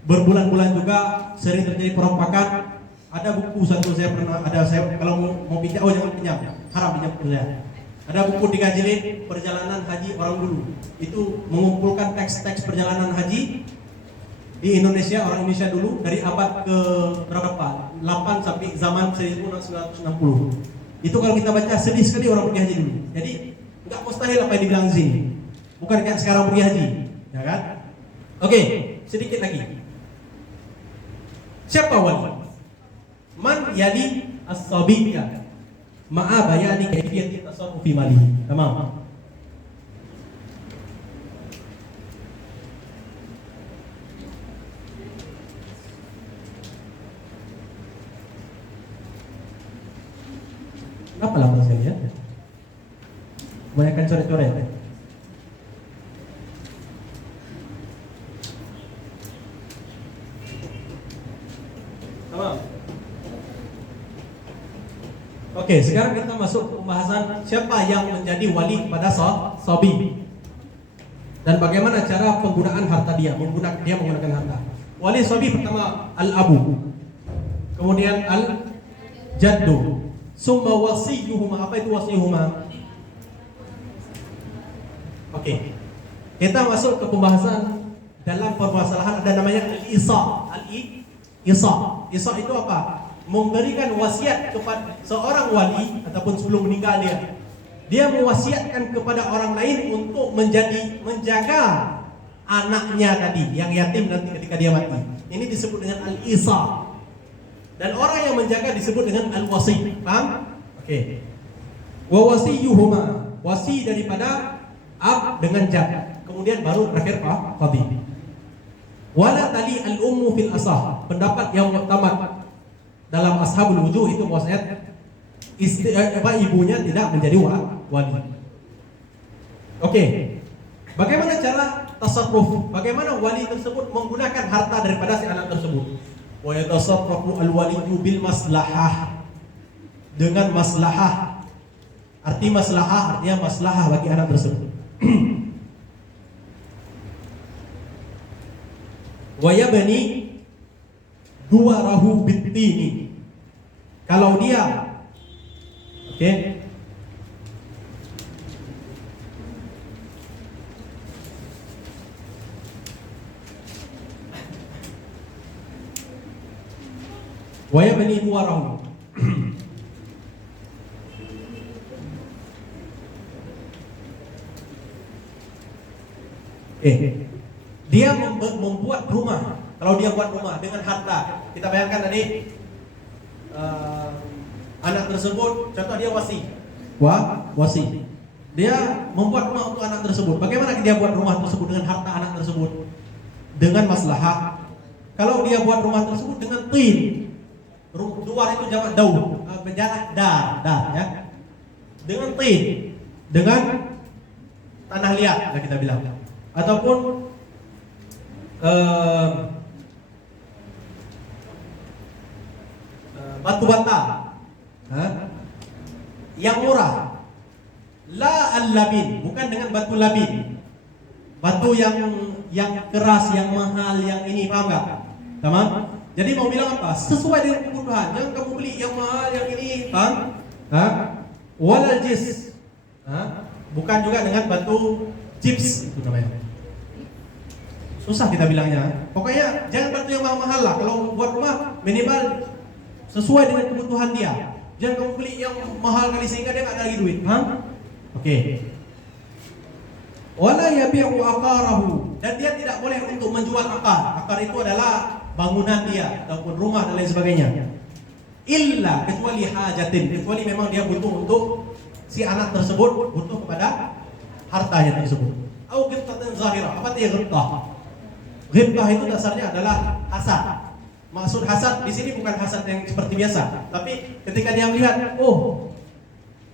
berbulan-bulan juga, sering terjadi perompakan. Ada buku satu saya kalau mau pinjam, jangan pinjam, haram pinjam saya. Ada buku 3 jilid perjalanan haji orang dulu. Itu mengumpulkan teks-teks perjalanan haji di Indonesia, orang Indonesia dulu dari abad ke berapa? 8 sampai zaman 1960. Itu kalau kita baca sedih sekali orang pergi haji dulu. Jadi nggak mustahil apa yang dibilang sini. Bukan kayak sekarang pergi haji, ya kan? Oke, sedikit lagi. Siapa wali? Man yali as-sabiyya ma'a bayani kayfiyati tasarrufi malihi. Tamam. Apa lama saya lihat? Kebanyakan coret-coret. Tamam. Oke, sekarang kita masuk ke pembahasan siapa yang menjadi wali pada sabi dan bagaimana cara penggunaan harta dia, menggunakan harta. Wali sabi pertama al-abu, kemudian al-jaddu, summa wasiyuhuma. Apa itu wasiyuhuma? Oke. Kita masuk ke pembahasan dalam permasalahan ada namanya al-isa. Isa itu apa? Memberikan wasiat kepada seorang wali ataupun sebelum meninggal dia mewasiatkan kepada orang lain untuk menjaga anaknya tadi yang yatim nanti ketika dia mati. Ini disebut dengan al-isa. Dan orang yang menjaga disebut dengan al-wasi. Paham? Oke. Wa wasiyuhuma, wasi daripada ab dengan jad. Kemudian baru terakhir qadi. Wala tali al-ummu fil asah. Pendapat yang muktamad dalam ashabul wujuh itu bahwasanya ibunya tidak menjadi wali. Oke. Bagaimana cara tasarruf? Bagaimana wali tersebut menggunakan harta daripada si anak tersebut? Wa yatasarrafu al-waliyyu bil maslahah. Dengan maslahah. Arti maslahah artinya maslahah bagi anak tersebut. Wa yabni duwarahu bittini. Kalau dia wa yabni duwarahu. Dia membuat rumah. Kalau dia buat rumah dengan harta, kita bayangkan tadi anak tersebut, contoh dia wasi. Dia membuat rumah untuk anak tersebut. Bagaimana dia buat rumah tersebut dengan harta anak tersebut? Dengan maslahah. Kalau dia buat rumah tersebut dengan tin, luar itu jamak daun, penjara dar ya. Dengan tin, dengan tanah liat, kita bilang. Ataupun batu bata yang murah, la al-labin, bukan dengan batu labin, batu yang keras, yang mahal, yang ini, paham nggak? Tamam? Jadi mau bilang apa? Sesuai dengan kebutuhan. Jangan kamu beli yang mahal, yang ini, paham? Walal jis, bukan juga dengan batu chips itu namanya. Susah kita bilangnya. Pokoknya jangan batu yang mahal-mahal lah. Kalau buat rumah minimal sesuai dengan kebutuhan dia. Jangan kamu beli yang mahal kali sehingga dia nggak ada lagi duit. Oke. Wala yabi'u aqarahu, dan dia tidak boleh untuk menjual akar. Akar itu adalah bangunan dia ataupun rumah dan lain sebagainya. Illa, kecuali hajatin, kecuali memang dia butuh untuk si anak tersebut butuh kepada hartanya tersebut. Au ghibtatin zahira. Apa itu ghibtah? Ghibtah itu dasarnya adalah hasad. Maksud hasad di sini bukan hasad yang seperti biasa, tapi ketika dia melihat, oh,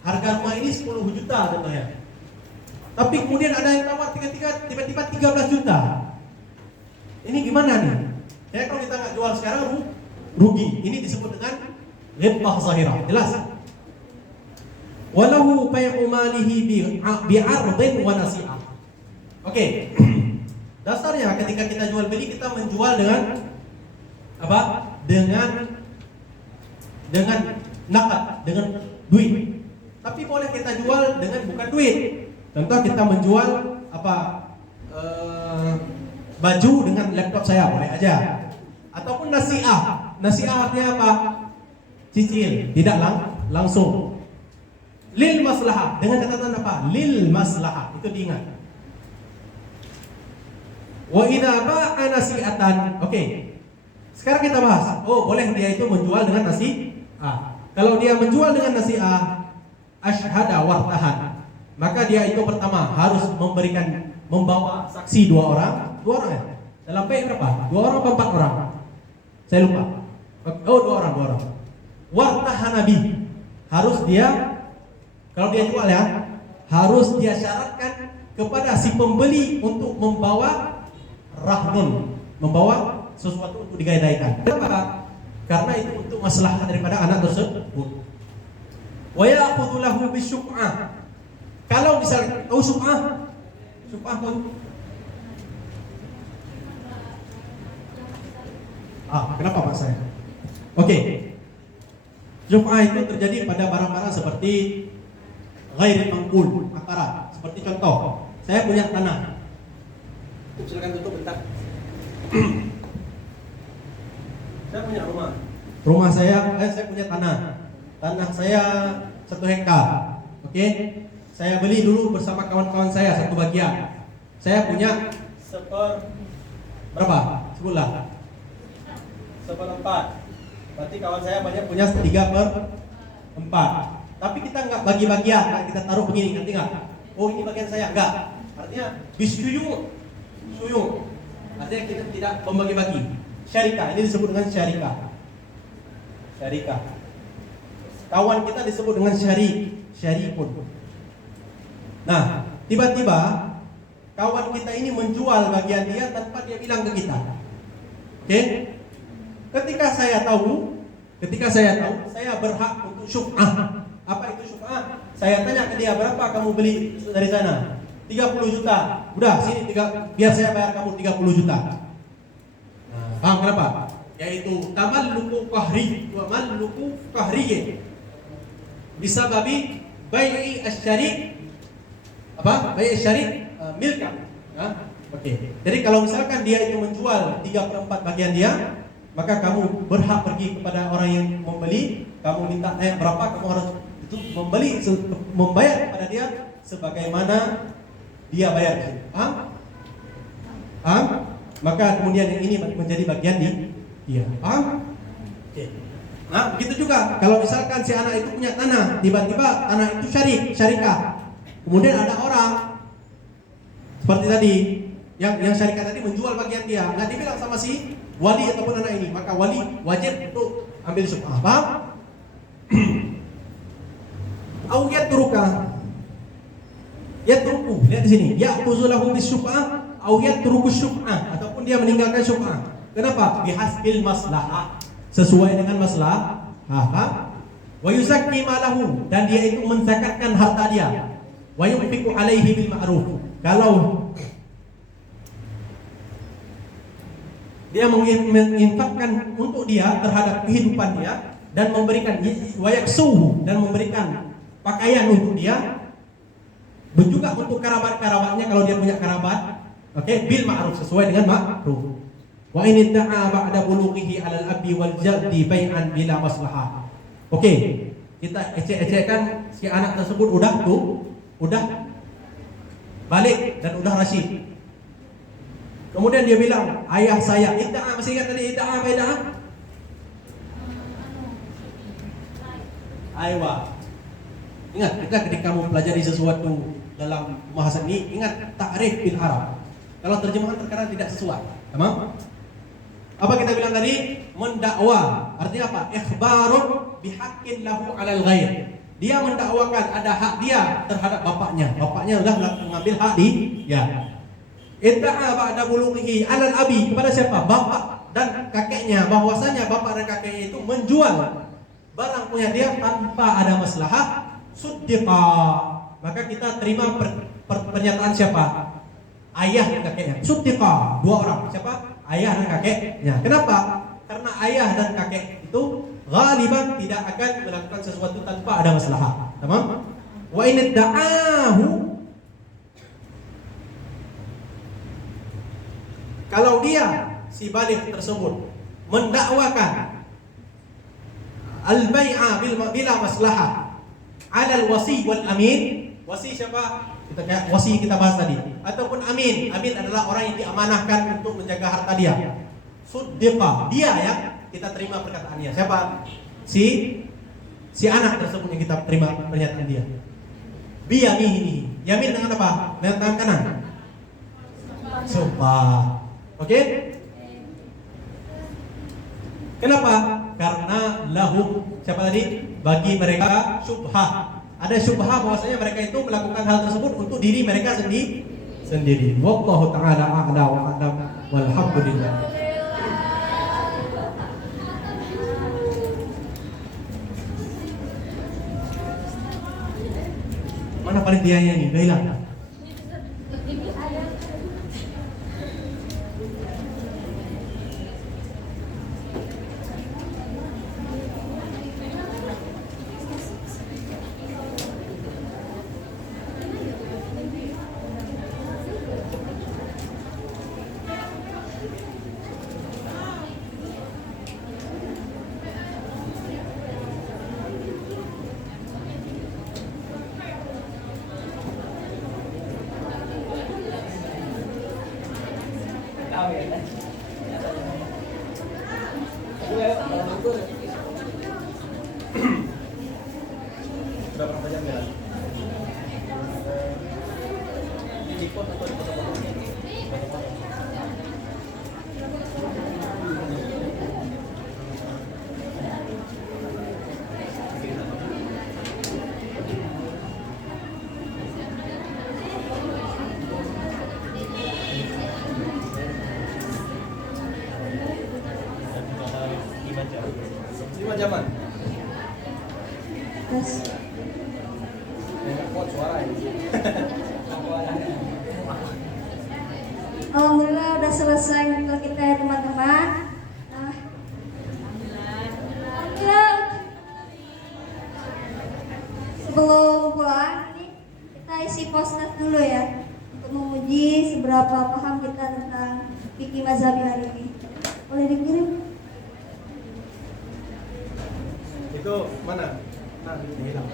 harga rumah ini 10 juta contohnya. Tapi kemudian ada yang tawar tiba-tiba 13 juta. Ini gimana nih? Ya kalau kita nggak jual sekarang rugi. Ini disebut dengan ghibtah zahira. Jelas? Walahu bai'u malihi bi'ardin wa nasi'ah. Oke. Dasarnya ketika kita jual beli, kita menjual dengan apa? Dengan nakad, dengan duit. Tapi boleh kita jual dengan bukan duit. Contoh kita menjual apa? Baju dengan laptop saya, boleh aja. Ataupun nasi'ah. Nasi'ah artinya apa? Cicil, tidak langsung. Lil maslahah, dengan catatan apa? Lil maslahah, itu diingat. Wa idza ba'a nasi'atan. Oke. Sekarang kita bahas, oh boleh dia itu menjual dengan nasi A. Kalau dia menjual dengan nasi A, asyhada wartahan, maka dia itu pertama harus membawa saksi dua orang ya. Dalam bait berapa? 2 orang atau 4 orang? Saya lupa. Oh 2 orang. Wartahan nabi, harus dia, kalau dia jual ya, harus dia syaratkan kepada si pembeli untuk membawa rahnun, membawa sesuatu untuk digadaikan. Kenapa? Karena itu untuk maslahat daripada anak tersebut. Wa ya'khudhu lahu bisyuf'ah. Kalau misalnya tahu syuf'ah tahu? Kenapa Pak saya? Oke. Syuf'ah itu terjadi pada barang-barang seperti ghairi mangkul, akara. Seperti contoh, saya punya tanah. Silakan tutup bentar. Saya punya rumah. Rumah saya punya tanah. Tanah saya 1 hektar. Oke. Saya beli dulu bersama kawan-kawan saya 1 bagian. Saya punya berapa? Sebutlah. 1/4. Berarti kawan saya banyak punya 3/4. Tapi kita nggak bagi bagian, kita taruh begini, ngerti nggak? Oh ini bagian saya, enggak. Artinya bisyuyung. Artinya kita tidak membagi-bagi. Syarikah, ini disebut dengan syarikah. Kawan kita disebut dengan syarikun. Nah, tiba-tiba kawan kita ini menjual bagian dia tanpa dia bilang ke kita. Oke? Ketika saya tahu, saya berhak untuk syuf'ah. Apa itu syuf'ah? Saya tanya ke dia, berapa kamu beli dari sana? 30 juta. Udah, sini biar saya bayar kamu 30 juta. Nah, paham kenapa? Yaitu tamalluku qahri. Bisa babi bai'i asy-syarik. Bai'i asy-syarik milka. Oke. Jadi kalau misalkan dia itu menjual 3/4 bagian dia, maka kamu berhak pergi kepada orang yang membeli, kamu minta berapa, kamu harus itu membayar kepada dia sebagaimana dia bayar. Paham? Maka kemudian yang ini menjadi bagian dia. Paham? Oke. Nah, begitu juga kalau misalkan si anak itu punya tanah, tiba-tiba tanah itu syarikah. Kemudian ada orang seperti tadi yang syarikah tadi menjual bagian dia, nggak dibilang sama si wali ataupun anak ini, maka wali wajib untuk ambil syuf'ah. Paham? Au yatruku. Lihat di sini, ya'khudhu lahu bisyuf'ah au yatruku syuf'ah, ataupun dia meninggalkan syuf'ah. Kenapa? Bihasbil maslahah, sesuai dengan maslahah. Wa yuzakki malahu, dan dia itu menzakatkan harta dia. Wa yunfiqu alaihi bil ma'ruf. Kalau dia menginfakkan untuk dia terhadap kehidupan dia dan memberikan wayaksuhu, dan memberikan pakaian untuk dia, dan juga untuk kerabat-kerabatnya kalau dia punya kerabat. Oke, bil ma'ruf, sesuai dengan ma'ruf. Wa in da'a ba'da bulughihi 'alal abi wal jaddi bai'an bila maslahah. Oke, kita ecek-ecekkan si anak tersebut udah balik dan udah rasyid. Kemudian dia bilang, ayah saya, idda'a, masih ingat tadi idda'a apa idda'a? Aywa. Ingat, kita ketika mempelajari sesuatu dalam bahasa ini, ingat ta'rif bil Arab. Kalau terjemahan terkadang tidak sesuai. Tamam? Apa kita bilang tadi? Mendakwa. Artinya apa? Ikhbarun bihaqqin lahu 'alal ghair. Dia mendakwakan ada hak dia terhadap bapaknya. Bapaknya sudah mengambil hak dia. Idda'a ba'da bulughihi 'alal abi, kepada siapa? Bapak dan kakeknya, bahwasanya bapak dan kakeknya itu menjual barang punya dia tanpa ada maslahah, suddiqa. Maka kita terima pernyataan siapa? Ayah dan kakeknya. Suddiqa, 2 orang. Siapa? Ayah dan kakeknya. Kenapa? Karena ayah dan kakek itu ghaliban tidak akan melakukan sesuatu tanpa ada maslahah. Tamam? Wa in da'ahu, kalau dia si balik tersebut mendakwakan al-bai'a bila maslahah 'ala al-wasi wal amin. Wasi siapa? Wasi kita bahas tadi. Ataupun amin. Amin adalah orang yang diamanahkan untuk menjaga harta dia. suddiqa, dia ya, kita terima perkataannya. Siapa? Si anak tersebut yang kita terima pernyataan dia. Biyaminihi. Yamin dengan apa? Dengan tangan kanan. Sumpah. Oke? Kenapa? Karena lahum, siapa tadi? Bagi mereka syubhah. Ada syubhah bahwasanya mereka itu melakukan hal tersebut untuk diri mereka sendiri. Wallahu taala a'la wa a'lam. Walhamdulillah. Mana panitianya ini? Udah hilang. Sudah berapa jam ya? Ini dikot atau dipotong-potong? Lima jaman. Terus Kuat suara ini. alhamdulillah udah selesai untuk kita ya teman-teman. Nah, alhamdulillah. Sebelum pulang ini kita isi postnet dulu ya untuk memuji seberapa paham kita tentang fikih mazhabi hari ini. Boleh dikirim? Itu mana? Nah, hilang.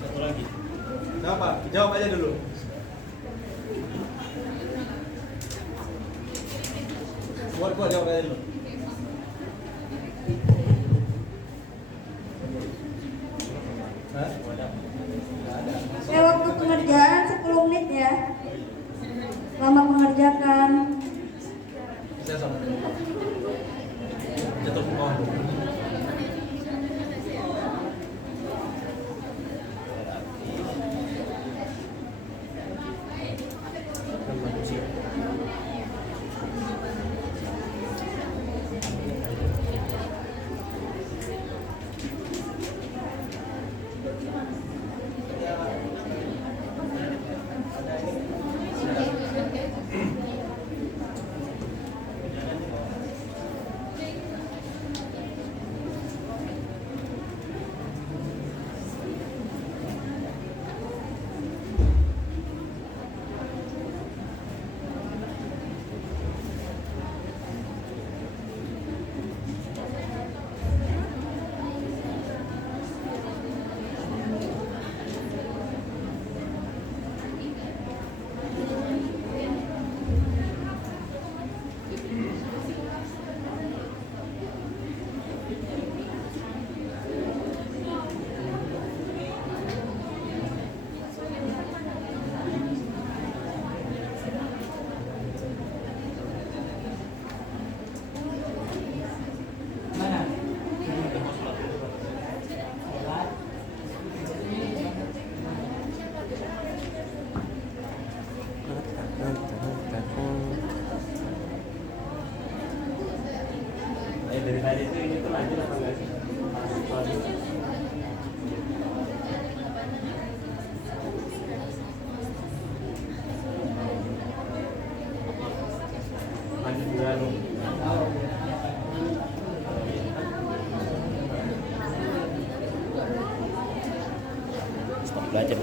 Satu lagi. Kenapa? Jawab aja dulu. Buat jawab aja dulu. Hah? Nggak ada. Waktu pengerjaan 10 menit ya. Lama mengerjakan. Saya sama. Jatuh ke bawah. Dari tadi itu ini tuh lanjut apa enggak sih? Lanjut juga dong. Stop belajar.